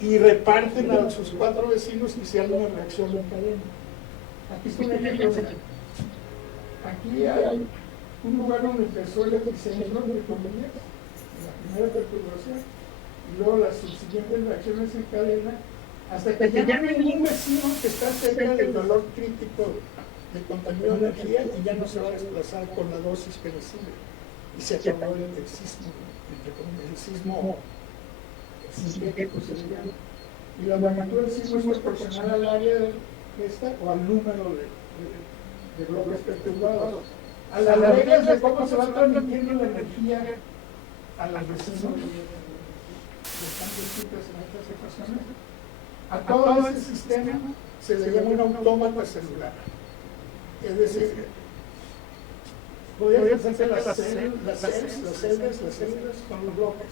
y reparten a sus 4 vecinos y se hace una reacción en cadena. Aquí está un ejemplo. Aquí hay un lugar donde empezó el epicentro de economía, la primera perturbación, y luego las subsiguientes reacciones en cadena, hasta que ya no hay ningún vecino que está cerca del valor crítico de contenido de energía y ya no se va a desplazar con la dosis que recibe. Y se acabó el sismo, el sismo sintético se le llama. Y la magnitud del sismo es proporcional al área de esta o al número de bloques perturbados. A las reglas de cómo se va transmitiendo la energía a los vecinos, que están descritas en estas ecuaciones, a todo ese sistema se le llama un autómata celular. Es decir, podría pensar las celdas con los bloques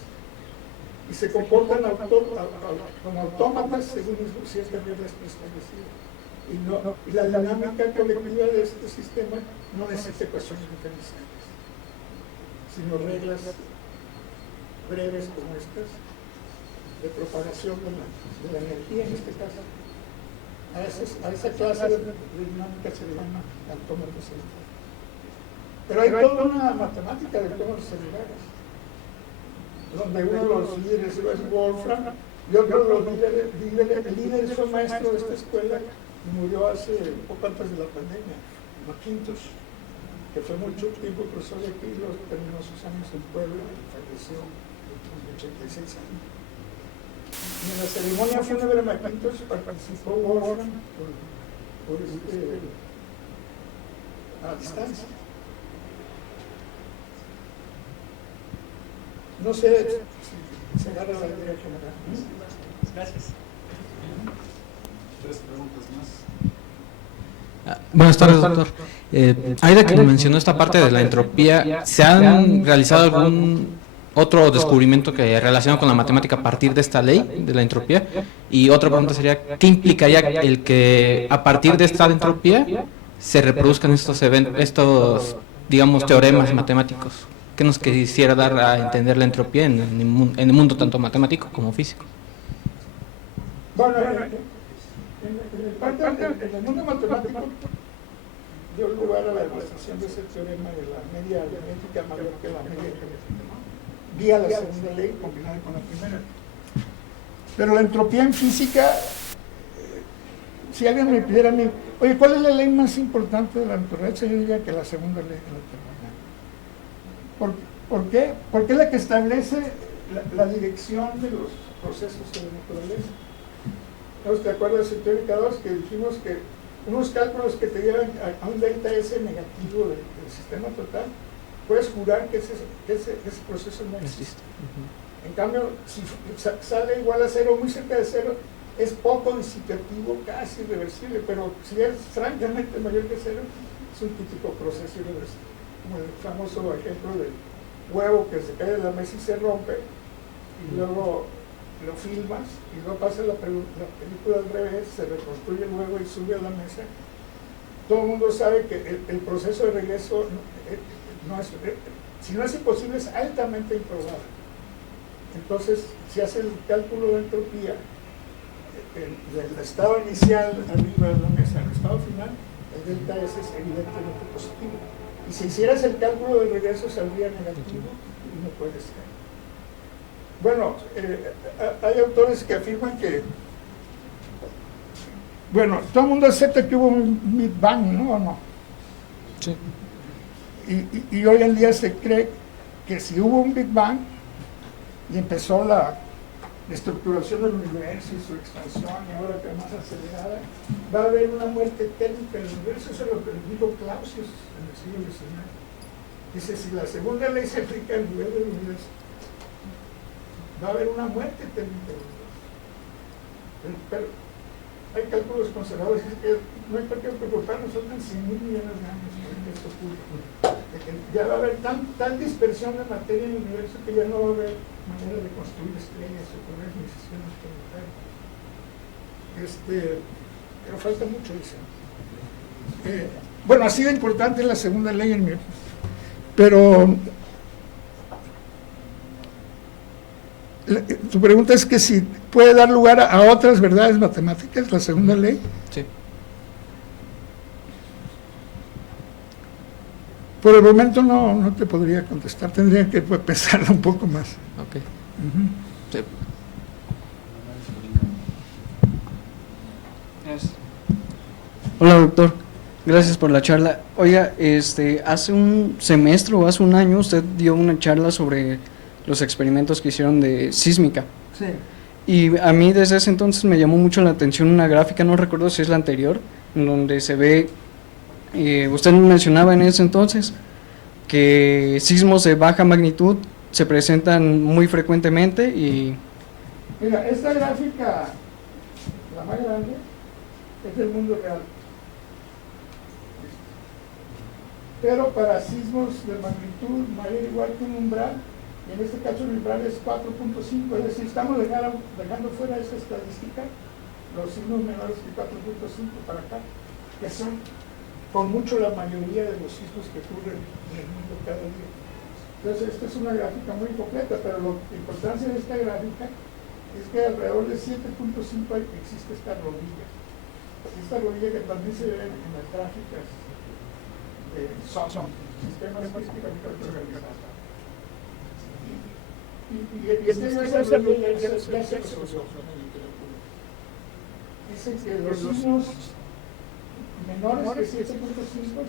y se comportan como autómatas según ciertas reglas preestablecidas. Y la dinámica colectiva de este sistema no necesita ecuaciones diferenciales, sino reglas breves como estas de propagación de la energía, en este caso. A esa clase de dinámica se le llama autómatas celulares. Pero hay toda una matemática de autómatas celulares, donde uno de los líderes es Wolfram y otro de los líderes fue maestro de esta escuela y murió hace poco antes de la pandemia, McIntosh, que fue mucho tiempo profesor de aquí, luego terminó sus años en Puebla y falleció con 86 años. Y en la ceremonia fúnebre de McIntosh participó Wolfram a distancia. No sé si se agarra la idea general. Gracias. 3 preguntas más. Buenas tardes, doctor. Ahora que mencionó esta parte de la entropía, ¿se han realizado algún otro descubrimiento que relacionado con la matemática a partir de esta ley de la entropía? Y otra pregunta sería, ¿qué implicaría el que a partir de esta entropía se reproduzcan estos digamos, teoremas matemáticos? ¿Qué nos quisiera dar a entender la entropía en el mundo tanto matemático como físico? Bueno, en el mundo matemático dio lugar a la demostración de ese teorema de la media aritmética mayor que la media aritmética, ¿no? Vía la segunda ley combinada con la primera. Pero la entropía en física, si alguien me pidiera a mí, oye, ¿cuál es la ley más importante de la naturaleza? Yo diría que la segunda ley de la termodinámica. ¿Por qué? Porque es la que establece la dirección de los procesos de la naturaleza. ¿No te acuerdas en teórica 2 que dijimos que unos cálculos que te llevan a un delta S negativo del sistema total, puedes jurar que ese proceso no existe? En cambio, si sale igual a cero, muy cerca de cero, es poco disipativo, casi irreversible, pero si es francamente mayor que cero, es un típico proceso irreversible, como el famoso ejemplo del huevo que se cae de la mesa y se rompe, y luego lo filmas, y luego pasa la película al revés, se reconstruye el huevo y sube a la mesa. Todo el mundo sabe que el proceso de regreso si no es imposible, es altamente improbable. Entonces, si hace el cálculo de entropía del estado inicial arriba de la mesa al estado final, el delta S es evidentemente positivo. Y si hicieras el cálculo del regreso, saldría negativo y no puede ser. Bueno, hay autores que afirman que, bueno, todo el mundo acepta que hubo un Big Bang, ¿no? ¿O no? Sí. Y hoy en día se cree que si hubo un Big Bang y empezó la estructuración del universo y su expansión, y ahora que es más acelerada, va a haber una muerte térmica del universo. Eso es lo que dijo Clausius en el siglo XIX. Dice, si la segunda ley se aplica al nivel del universo, va a haber una muerte térmica del universo. Pero hay cálculos conservadores que no hay por qué preocuparnos, faltan 100.000 millones de años para que esto ocurra. Ya va a haber tal dispersión de materia en el universo que ya no va a haber manera de construir estrellas o correr ni sistemas planetarios. Pero falta mucho, dicen. Bueno, así de importante es la segunda ley en mi... Pero tu pregunta es que si puede dar lugar a otras verdades matemáticas, la segunda ley. Sí. Por el momento no te podría contestar, tendría que pensarlo un poco más. Ok. Sí. Hola doctor, gracias por la charla. Oiga, hace un semestre o hace un año usted dio una charla sobre los experimentos que hicieron de sísmica. Sí. Y a mí desde ese entonces me llamó mucho la atención una gráfica, no recuerdo si es la anterior, en donde se ve, usted mencionaba en ese entonces, que sismos de baja magnitud se presentan muy frecuentemente y... Mira, esta gráfica, la más grande, es del mundo real. Pero para sismos de magnitud mayor o igual que un umbral, y en este caso el umbral es 4.5, es decir, estamos dejando fuera esa estadística los sismos menores que 4.5 para acá, que son con mucho la mayoría de los sismos que ocurren en el mundo cada día. Entonces, esta es una gráfica muy completa, pero la importancia de esta gráfica es que alrededor de 7.5 existe esta rodilla. Esta rodilla que también se ve en las gráficas de SOSM, sistemas físicamente organizados. Y esa rodilla ya se resolvió. Dicen que los sismos menores que 7.5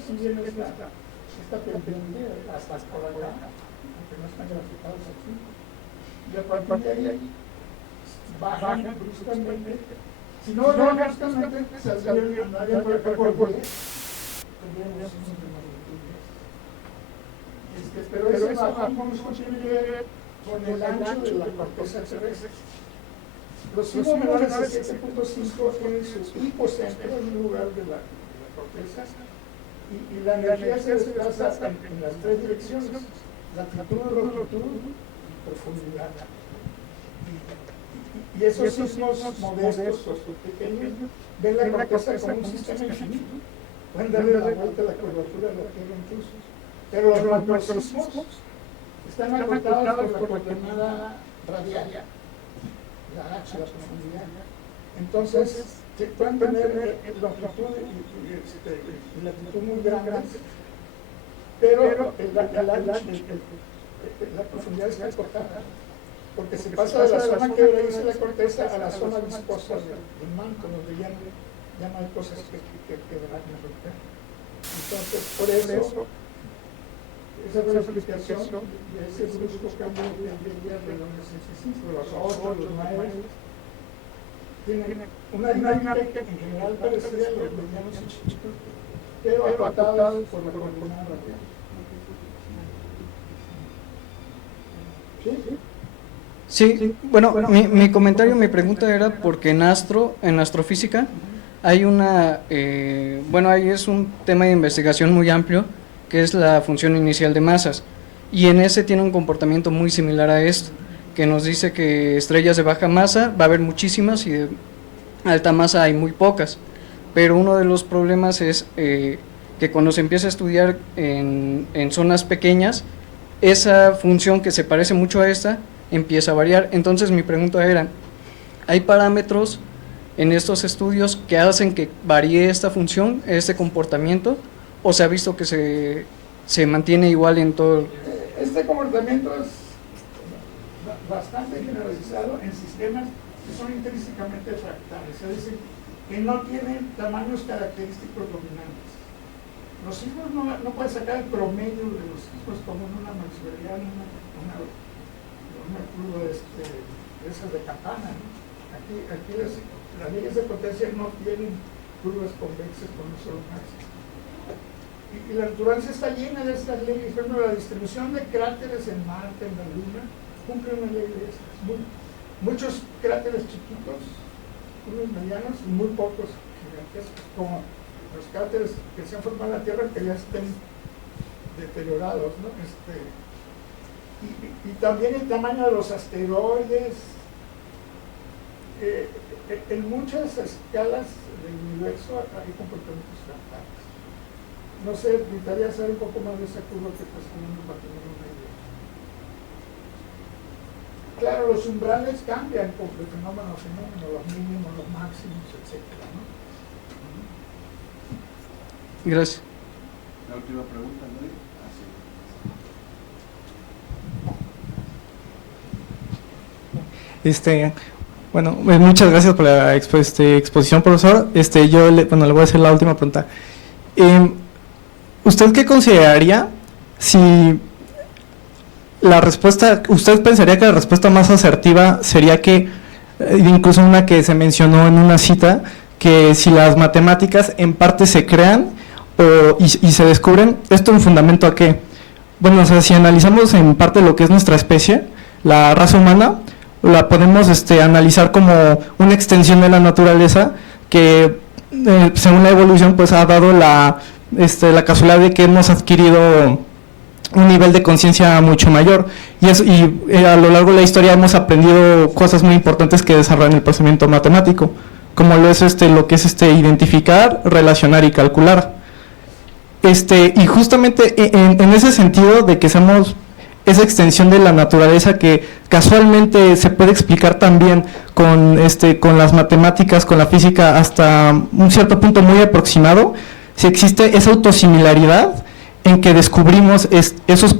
siguen esta pendiente hasta por acá, aunque no están graficados aquí. Y a partir de ahí bajan bruscamente. Si no bajan bruscamente, andarían por acá por el pero ese bajón tiene que ver con el ancho de la corteza terrestre. Los sismos menores de 7.5 tienen su hipocentro en lugar de la corteza y la energía se desplaza en las tres direcciones: latitud, longitud y profundidad. Y esos sismos modestos o pequeños ven la corteza como un sistema infinito. Pueden darle la vuelta a la curvatura de la Tierra incluso. Pero los macrosismos están acotados por la coordenada radial, la H, la profundidad. Entonces, se pueden tener longitud y latitud muy grandes, pero la profundidad es muy cortada, porque se pasa de la zona que dice la corteza a la zona viscosa del manto, donde ya no hay cosas que van a romper. Entonces, por eso, esa es la explicación de ese brusco cambio de los 8, los 9, tienen una dinámica en general parecida a los medianos y chiquitos, pero acotadas por la coordenada radial. Sí, bueno, mi comentario, mi pregunta era porque en astrofísica, hay ahí es un tema de investigación muy amplio, que es la función inicial de masas, y en ese tiene un comportamiento muy similar a esto, que nos dice que estrellas de baja masa va a haber muchísimas y de alta masa hay muy pocas, pero uno de los problemas es que cuando se empieza a estudiar en zonas pequeñas, esa función que se parece mucho a esta empieza a variar. Entonces mi pregunta era, ¿hay parámetros en estos estudios que hacen que varíe esta función, este comportamiento, o se ha visto que se mantiene igual en todo? Este comportamiento es bastante generalizado en sistemas que son intrínsecamente fractales, es decir, que no tienen tamaños característicos dominantes. Los sismos no pueden sacar el promedio de los sismos como en una maxillariana, una curva de esas de campana, ¿no? Aquí las leyes de potencia no tienen curvas convexas con un solo máximo. Y la naturaleza está llena de estas leyes. Por ejemplo, la distribución de cráteres en Marte, en la Luna, cumple una ley de estas. Muchos cráteres chiquitos, unos medianos y muy pocos gigantescos, como los cráteres que se han formado en la Tierra que ya estén deteriorados, ¿no? Y también el tamaño de los asteroides. En muchas escalas del universo hay comportamientos fractales. No sé, necesitaría saber un poco más de esa curva que pues tenemos para tener una idea. Claro, los umbrales cambian de fenómeno a fenómeno, los mínimos, los máximos, etc., ¿no? Gracias. La última pregunta, ¿no? Bueno, muchas gracias por la exposición, profesor. Yo le voy a hacer la última pregunta. ¿Usted qué consideraría si la respuesta, usted pensaría que la respuesta más asertiva sería que, incluso una que se mencionó en una cita, que si las matemáticas en parte se crean y se descubren, ¿esto en fundamento a qué? Bueno, o sea, si analizamos en parte lo que es nuestra especie, la raza humana, la podemos analizar como una extensión de la naturaleza que según la evolución pues ha dado la casualidad de que hemos adquirido un nivel de conciencia mucho mayor y a lo largo de la historia hemos aprendido cosas muy importantes que desarrollan el procesamiento matemático, como lo es lo que es identificar, relacionar y calcular. Y justamente en ese sentido de que somos esa extensión de la naturaleza que casualmente se puede explicar también con las matemáticas, con la física hasta un cierto punto muy aproximado, si existe esa autosimilaridad en que descubrimos esos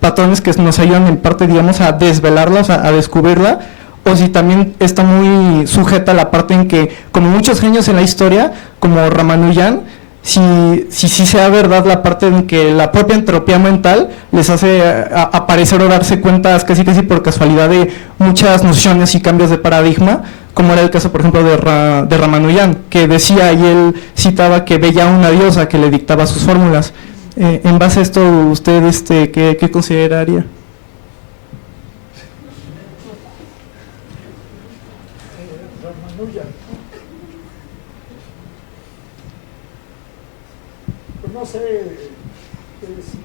patrones que nos ayudan en parte, digamos, a desvelarlos, a descubrirla, o si también está muy sujeta a la parte en que, como muchos genios en la historia, como Ramanujan, si sea verdad la parte en que la propia entropía mental les hace aparecer o darse cuenta casi por casualidad de muchas nociones y cambios de paradigma, como era el caso, por ejemplo, de Ramanujan, que decía y él citaba que veía a una diosa que le dictaba sus fórmulas. En base a esto, ¿usted qué consideraría? Ramanujan. Pues no sé qué decir.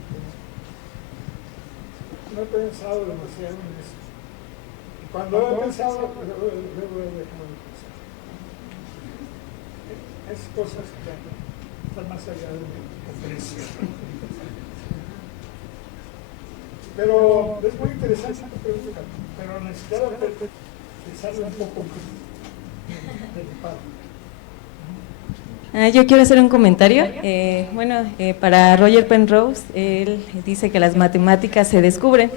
No he pensado demasiado en eso. Y cuando he pensado, luego he dejado de pensar. Es cosas que están más allá de mi comprensión. Pero es muy interesante esta pregunta, pero necesitaba pensarlo un poco más. Yo quiero hacer un comentario. Para Roger Penrose, él dice que las matemáticas se descubren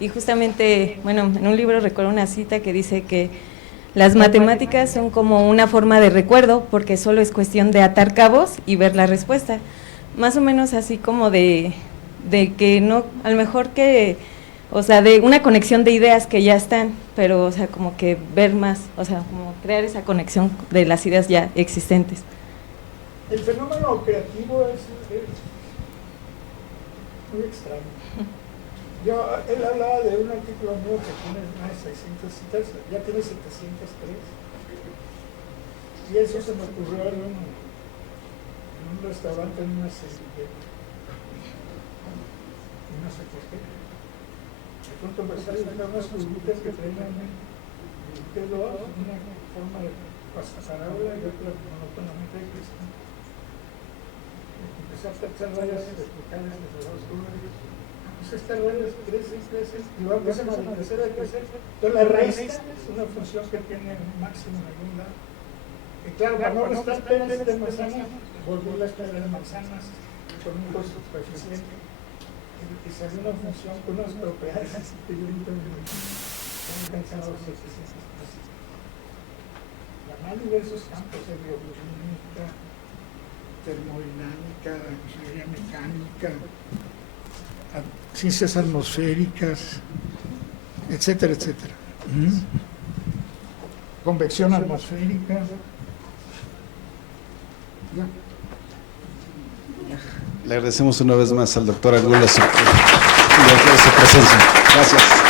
y justamente, en un libro recuerdo una cita que dice que las matemáticas son como una forma de recuerdo porque solo es cuestión de atar cabos y ver la respuesta. Más o menos así como de que no, a lo mejor que, o sea, de una conexión de ideas que ya están, pero, o sea, como que ver más, o sea, como crear esa conexión de las ideas ya existentes. El fenómeno creativo es muy extraño. Él hablaba de un artículo mío que tiene más de 600 citas, ya tiene 703. Y eso se me ocurrió en un restaurante en una servilleta. Y no sé por qué. De pronto empecé a dibujar unas curvitas que traían una forma de pasaparábola y otra monótonamente cristal. Empecé a tachar rayas verticales de dos curvas. Pues esta raya crece, y luego empieza a crecer, Entonces la raíz es una función que tiene un máximo en algún lado. Y claro, para no restar peras de manzana, volví las peras de manzanas con un coeficiente. Y salió una función con unas propiedades que yo ahorita me he cansado de la más diversos campos de biodinámica, termodinámica, ingeniería mecánica, ciencias atmosféricas, etcétera, etcétera. Convección atmosférica. Le agradecemos una vez más al doctor Angulo su presencia. Gracias.